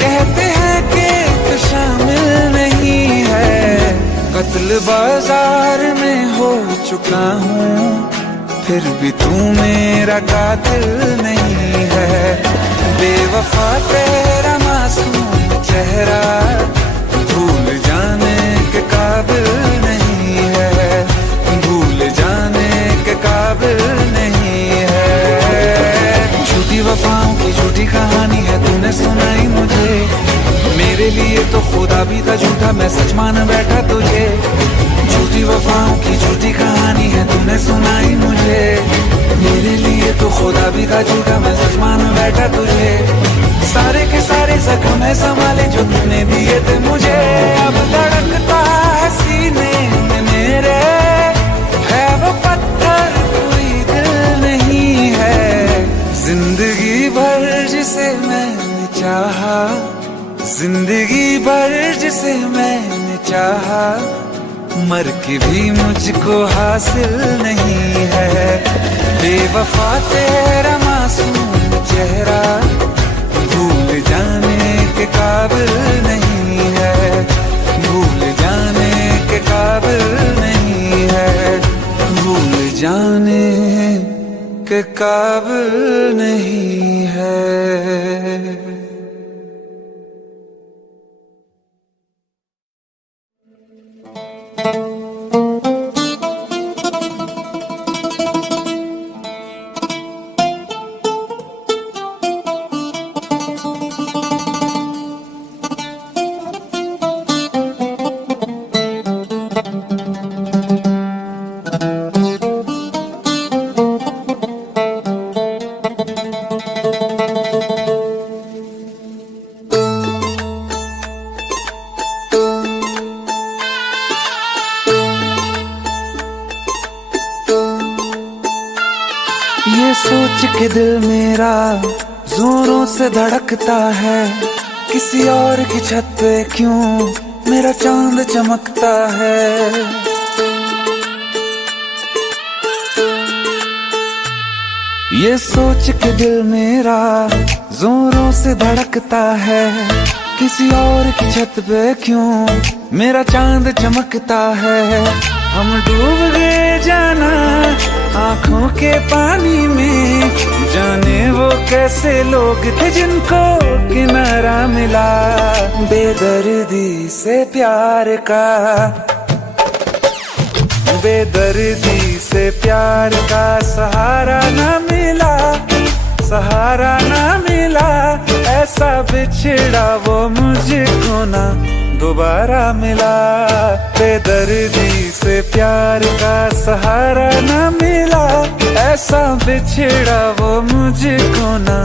कहते हैं कि तू शामिल नहीं है। कत्ल बाजार में हो चुका हूँ, फिर भी तू मेरा कातिल नहीं है। बेवफा तेरा मासूम चेहरा भूल जाने के काबिल नहीं है, भूल जाने के काबिल नहीं है। झूठी वफाओं की झूठी कहानी है तूने सुनाई मुझे, मेरे लिए तो खुदा भी था झूठा, मैं सच मान बैठा तुझे। झूठी वफाओं की झूठी कहानी है तूने सुनाई मुझे, मेरे लिए तो खुदा भी था झूठा, मैं सच मान बैठा तुझे। सारे के सारे जख्म है संभाले जो तूने दिए थे मुझे, अब धड़कता है सीने में मेरे, है वो पत्थर कोई दिल नहीं है। जिंदगी भर जिसे मैंने चाहा, जिंदगी भर जिसे मैंने चाहा, मर के भी मुझको हासिल नहीं है। बेवफा तेरा मासूम चेहरा भूल जाने के काबिल नहीं है, भूल जाने के काबिल नहीं है, भूल जाने के काबिल नहीं है। ये सोच के दिल मेरा जोरों से धड़कता है, किसी और की छत पे क्यों मेरा चांद चमकता है। ये सोच के दिल मेरा जोरों से धड़कता है, किसी और की छत पे क्यों मेरा चांद चमकता है। हम डूब गए जाना आँखों के पानी में, जाने वो कैसे लोग थे जिनको किनारा मिला। बेदर्दी से प्यार का, बेदर्दी से प्यार का सहारा न मिला, सहारा न मिला। ऐसा बिछड़ा वो मुझको ना दोबारा मिला। बेदर्दी से प्यार का सहारा न मिला, ऐसा बिछड़ा वो मुझको ना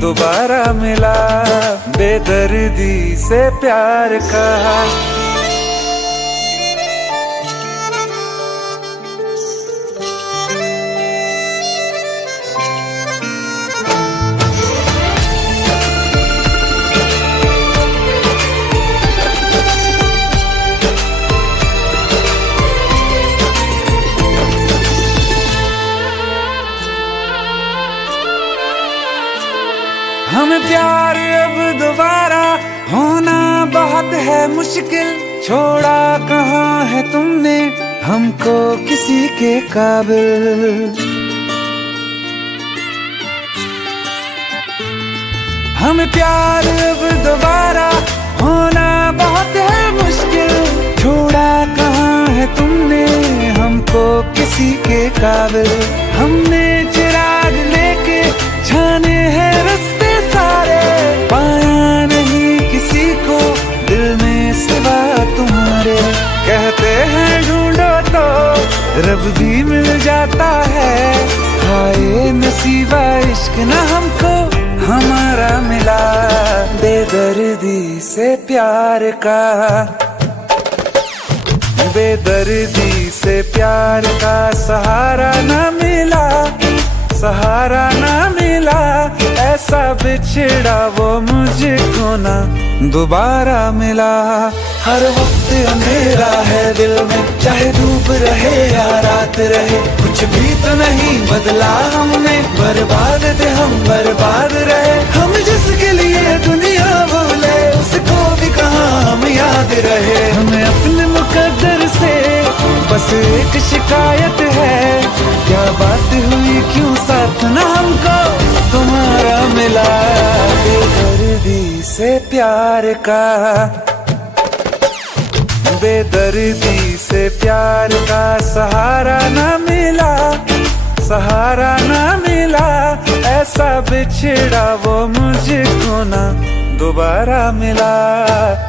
दोबारा मिला। बेदर्दी से प्यार का। हमें प्यार अब दोबारा होना बहुत है मुश्किल, छोड़ा कहाँ है तुमने हमको किसी के काबिल। हमें प्यार अब दोबारा होना बहुत है मुश्किल, छोड़ा कहाँ है तुमने हमको किसी के काबिल। हमने चिराग लेके छाने हैं रास्ते सारे, पाया नहीं किसी को दिल में सिवा तुम्हारे। कहते हैं ढूंढो तो रब भी मिल जाता है, हाय नसीबा इश्क ना हमको हमारा मिला। बेदर्दी से प्यार का, बेदर्दी से प्यार का सहारा न मिला, सहारा न मिला। ऐसा बिछड़ा वो मुझको ना दोबारा मिला। हर वक्त अंधेरा है दिल में, चाहे धूप रहे या रात रहे, कुछ भी तो नहीं बदला हमने, बर्बाद थे हम बर्बाद रहे। हम जिसके लिए दुनिया बोले उसको भी कहाँ हम याद रहे। हमें अपने मुकद्दर से बस एक शिकायत है, क्या बात हुई क्यों साथ ना हमको तुम्हारा मिला। बेदर्दी से प्यार का, बेदर्दी से प्यार का सहारा न मिला, सहारा न मिला। ऐसा बिछड़ा वो मुझको ना दोबारा मिला।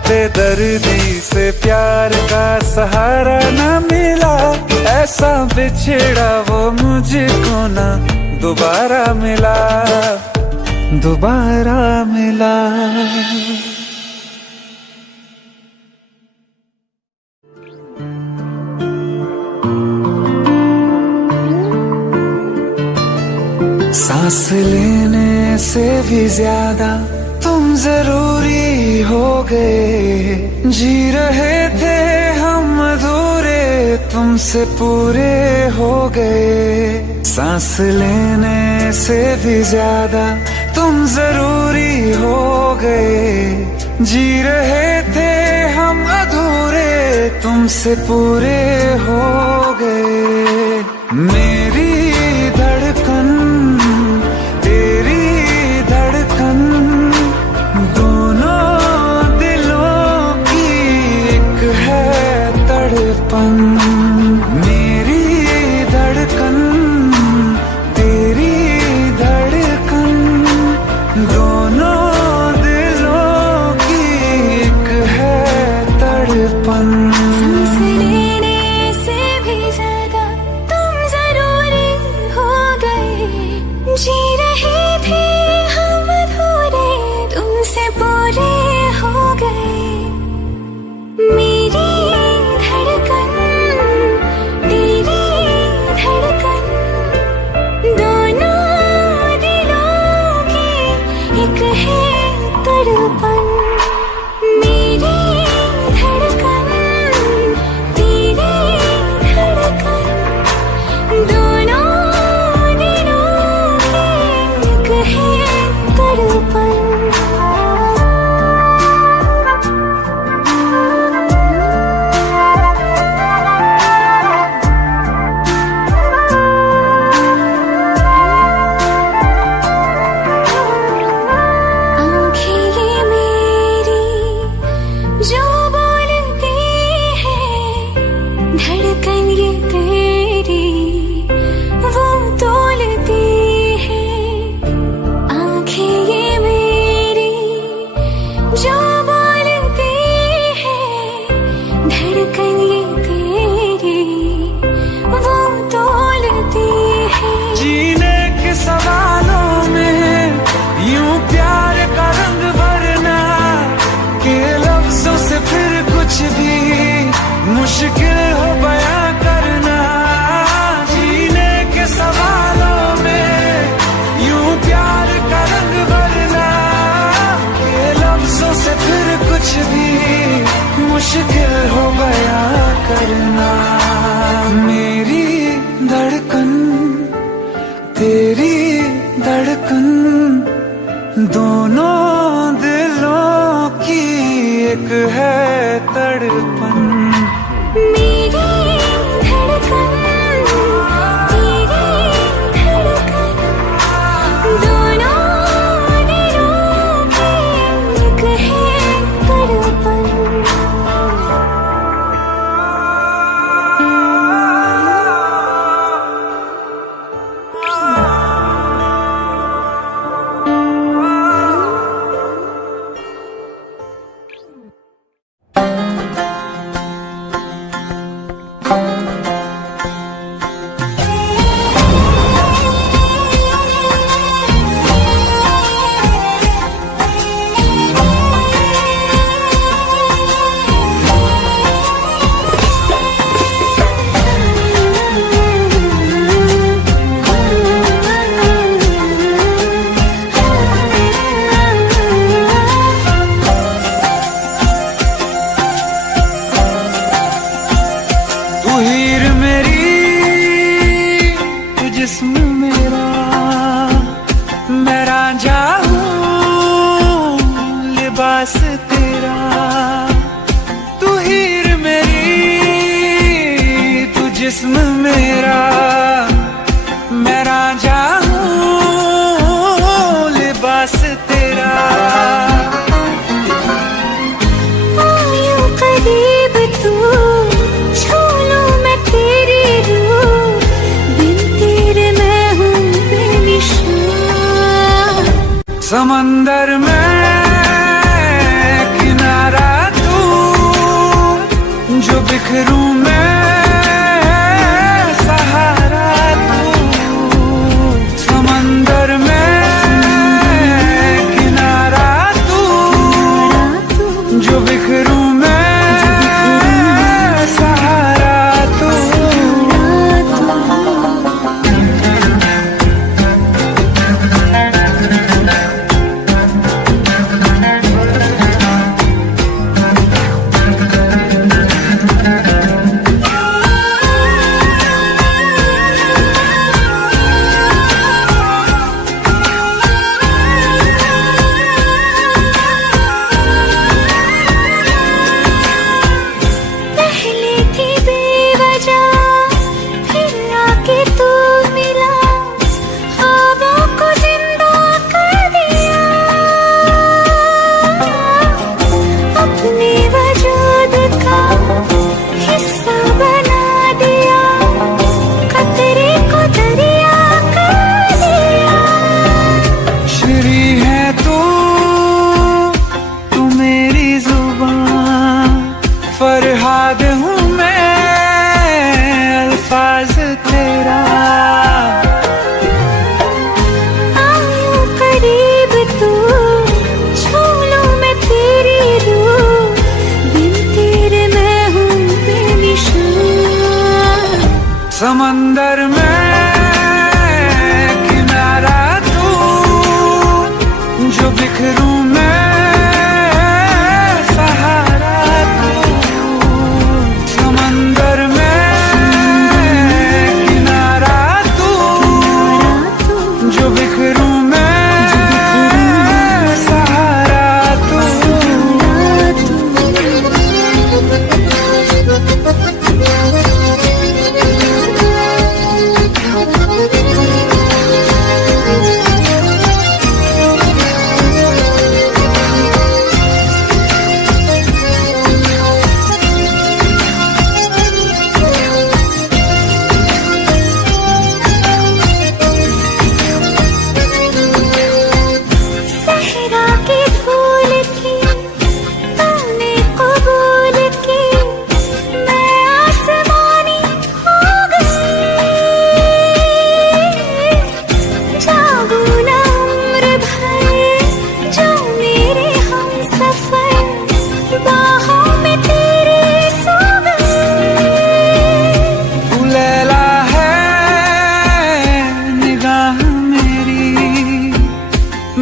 बेदर्दी से प्यार का सहारा न मिला, ऐसा बिछड़ा वो मुझको ना दोबारा मिला, दोबारा मिला। सांस लेने से भी ज्यादा तुम जरूरी हो गए, जी रहे थे हम अधूरे तुमसे पूरे हो गए। सांस लेने से भी ज्यादा तुम जरूरी हो गए, जी रहे थे हम अधूरे तुमसे पूरे हो गए। मेरी धड़कन तेरी धड़कन, दोनों दिलों की एक है तड़पन। मेरी धड़कन तेरी धड़कन, दोनों दिलों की एक है तड़पन। सांस लेने से भी ज्यादा तुम जरूरी हो गए, जी रहे थे हम अधूरे तुमसे पूरे हो गए। मेरी धड़कन तेरी धड़कन, दोनों दिलों की एक है तड़पन। मेरी धड़कन तेरी धड़कन, दोनों दिलों की एक है तड़पन। आँखें ये मेरी जो बोलती है, धड़कन ये तेरी वो तोलती है। आँखें ये मेरी जो बोलती है, धड़कन ये तेरी वो तोलती है। जीने के सवालों में यूं प्यार का रंग भरना, के लफ्जों से फिर कुछ भी मुश्किल हो बयां करना। जीने के सवालों में यूं प्यार का रंग भरना, के लफ्जों से फिर कुछ भी मुश्किल हो बयां करना। मेरी धड़कन तेरी धड़कन, दोनों दिलों की एक है तड़पन। मेरी धड़कन तेरी धड़कन, दोनों दिलों की एक है तड़पन। जिस्म मेरा, मैं रांझा हूँ लिबास तेरा। आयूं करीब तू, छू लूं मैं तेरी रूह, बिन तेरे मैं हूँ बेनिशान। समंदर में किनारा तू, जो बिखरूं मैं सहारा तू। समंदर में किनारा तू, जो बिखरूं मैं सहारा तू। पहले थी बेवजह, फिर आके तू मिला, ख्वाबों को जिंदा कर दिया। अपने वजूद का हिस्सा बना दिया, कतरे को दरिया कर दिया। श्री है तू मेरी जुबान, फरहाद हूँ मैं अल्फाज तेरा। आयूं करीब तू, छू लूं मैं तेरी रूह, बिन तेरे मैं हूँ बेनिशान। समंदर में किनारा तू, जो बिखरूं मैं सहारा तू। समंदर में किनारा तू, जो बिखरूं मैं सहारा तू। सहरा की धूल थी तूने कबूल की, मैं आसमानी हो गई। जागू न उम्र भर जो मेरे हमसफर, बाहों में तेरे सो गई। तू लैला है निगाह मेरी,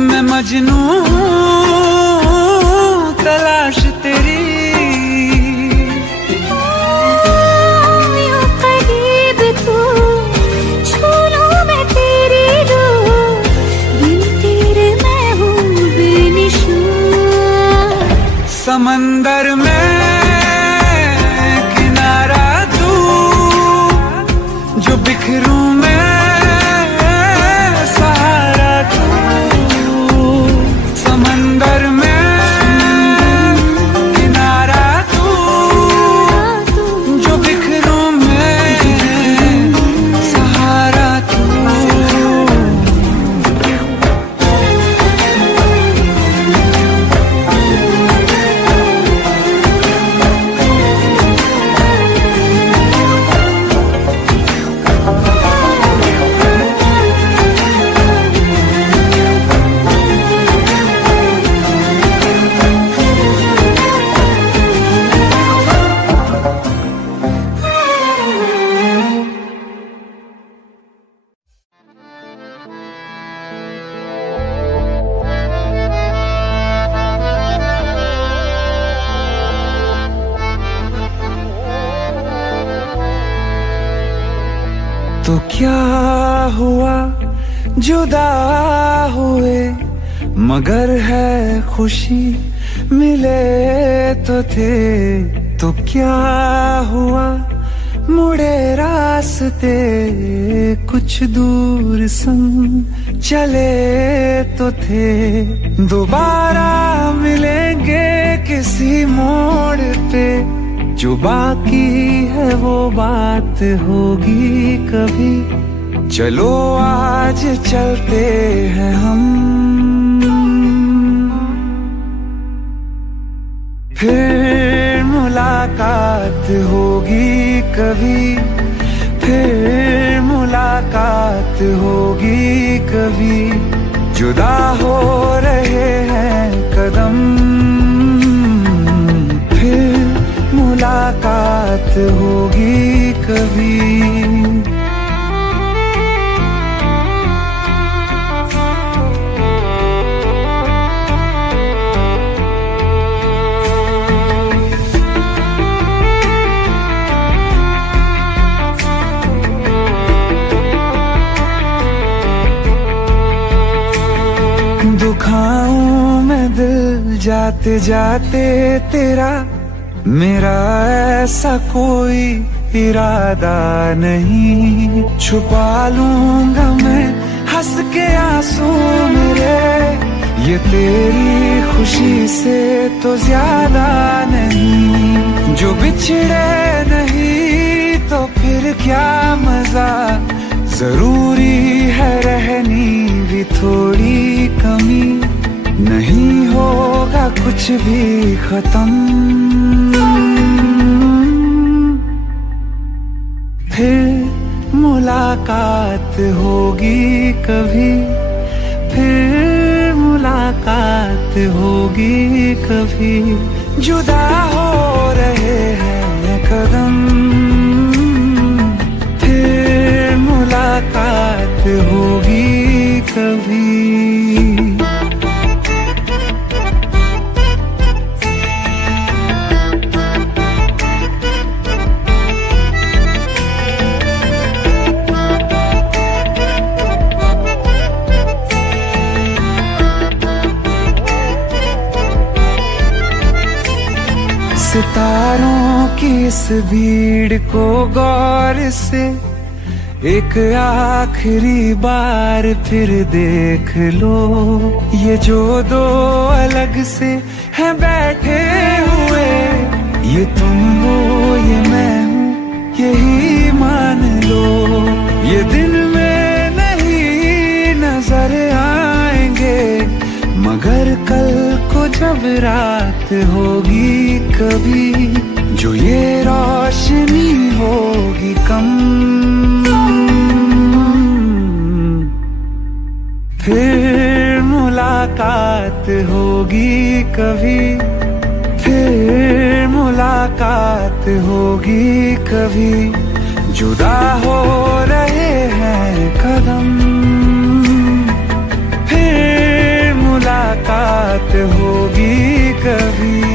मैं मजनू हूँ तलाश तेरी। आयूं करीब तू, छू लूं मैं तेरी रूह, बिन तेरे मैं हूँ बेनिशान। समंदर में किनारा तू, जो बिखरूं मैं सहारा तू। समंदर में किनारा तू, जो बिखरूं मैं सहारा तू। तो क्या हुआ जुदा हुए, मगर है खुशी मिले तो थे। तो क्या हुआ मुड़े रास्ते कुछ दूर संग चले तो थे, दोबारा मिलेंगे किसी मोड़ पे, जो बाकी है वो बात होगी कभी। चलो आज चलते हैं हम, फिर मुलाकात होगी कभी, फिर मुलाकात होगी कभी। जुदा हो रहे हैं कदम, फिर मुलाकात होगी कभी। दुखाऊं मैं दिल जाते जाते तेरा, मेरा ऐसा कोई इरादा नहीं। छुपा लूंगा मैं हंस के आंसू मेरे, ये तेरी खुशी से तो ज्यादा नहीं। जो बिछड़े नहीं तो फिर क्या मजा, जरूरी है रहनी भी थोड़ी कमी। नहीं होगा कुछ भी खत्म, फिर मुलाकात होगी कभी, फिर मुलाकात होगी कभी। जुदा हो रहे हैं कदम, फिर मुलाकात होगी कभी। सितारों की इस भीड़ को गौर से एक आखिरी बार फिर देख लो। ये जो दो अलग से हैं बैठे हुए, ये तुम हो ये मैं हूँ यही मान लो। ये दिन में नहीं नजर आएंगे, मगर कल को जब रात होगी कभी, जो ये रोशनी होगी कम, फिर मुलाकात होगी कभी, फिर मुलाकात होगी कभी। जुदा हो रहे हैं कदम, फिर मुलाकात होगी कभी।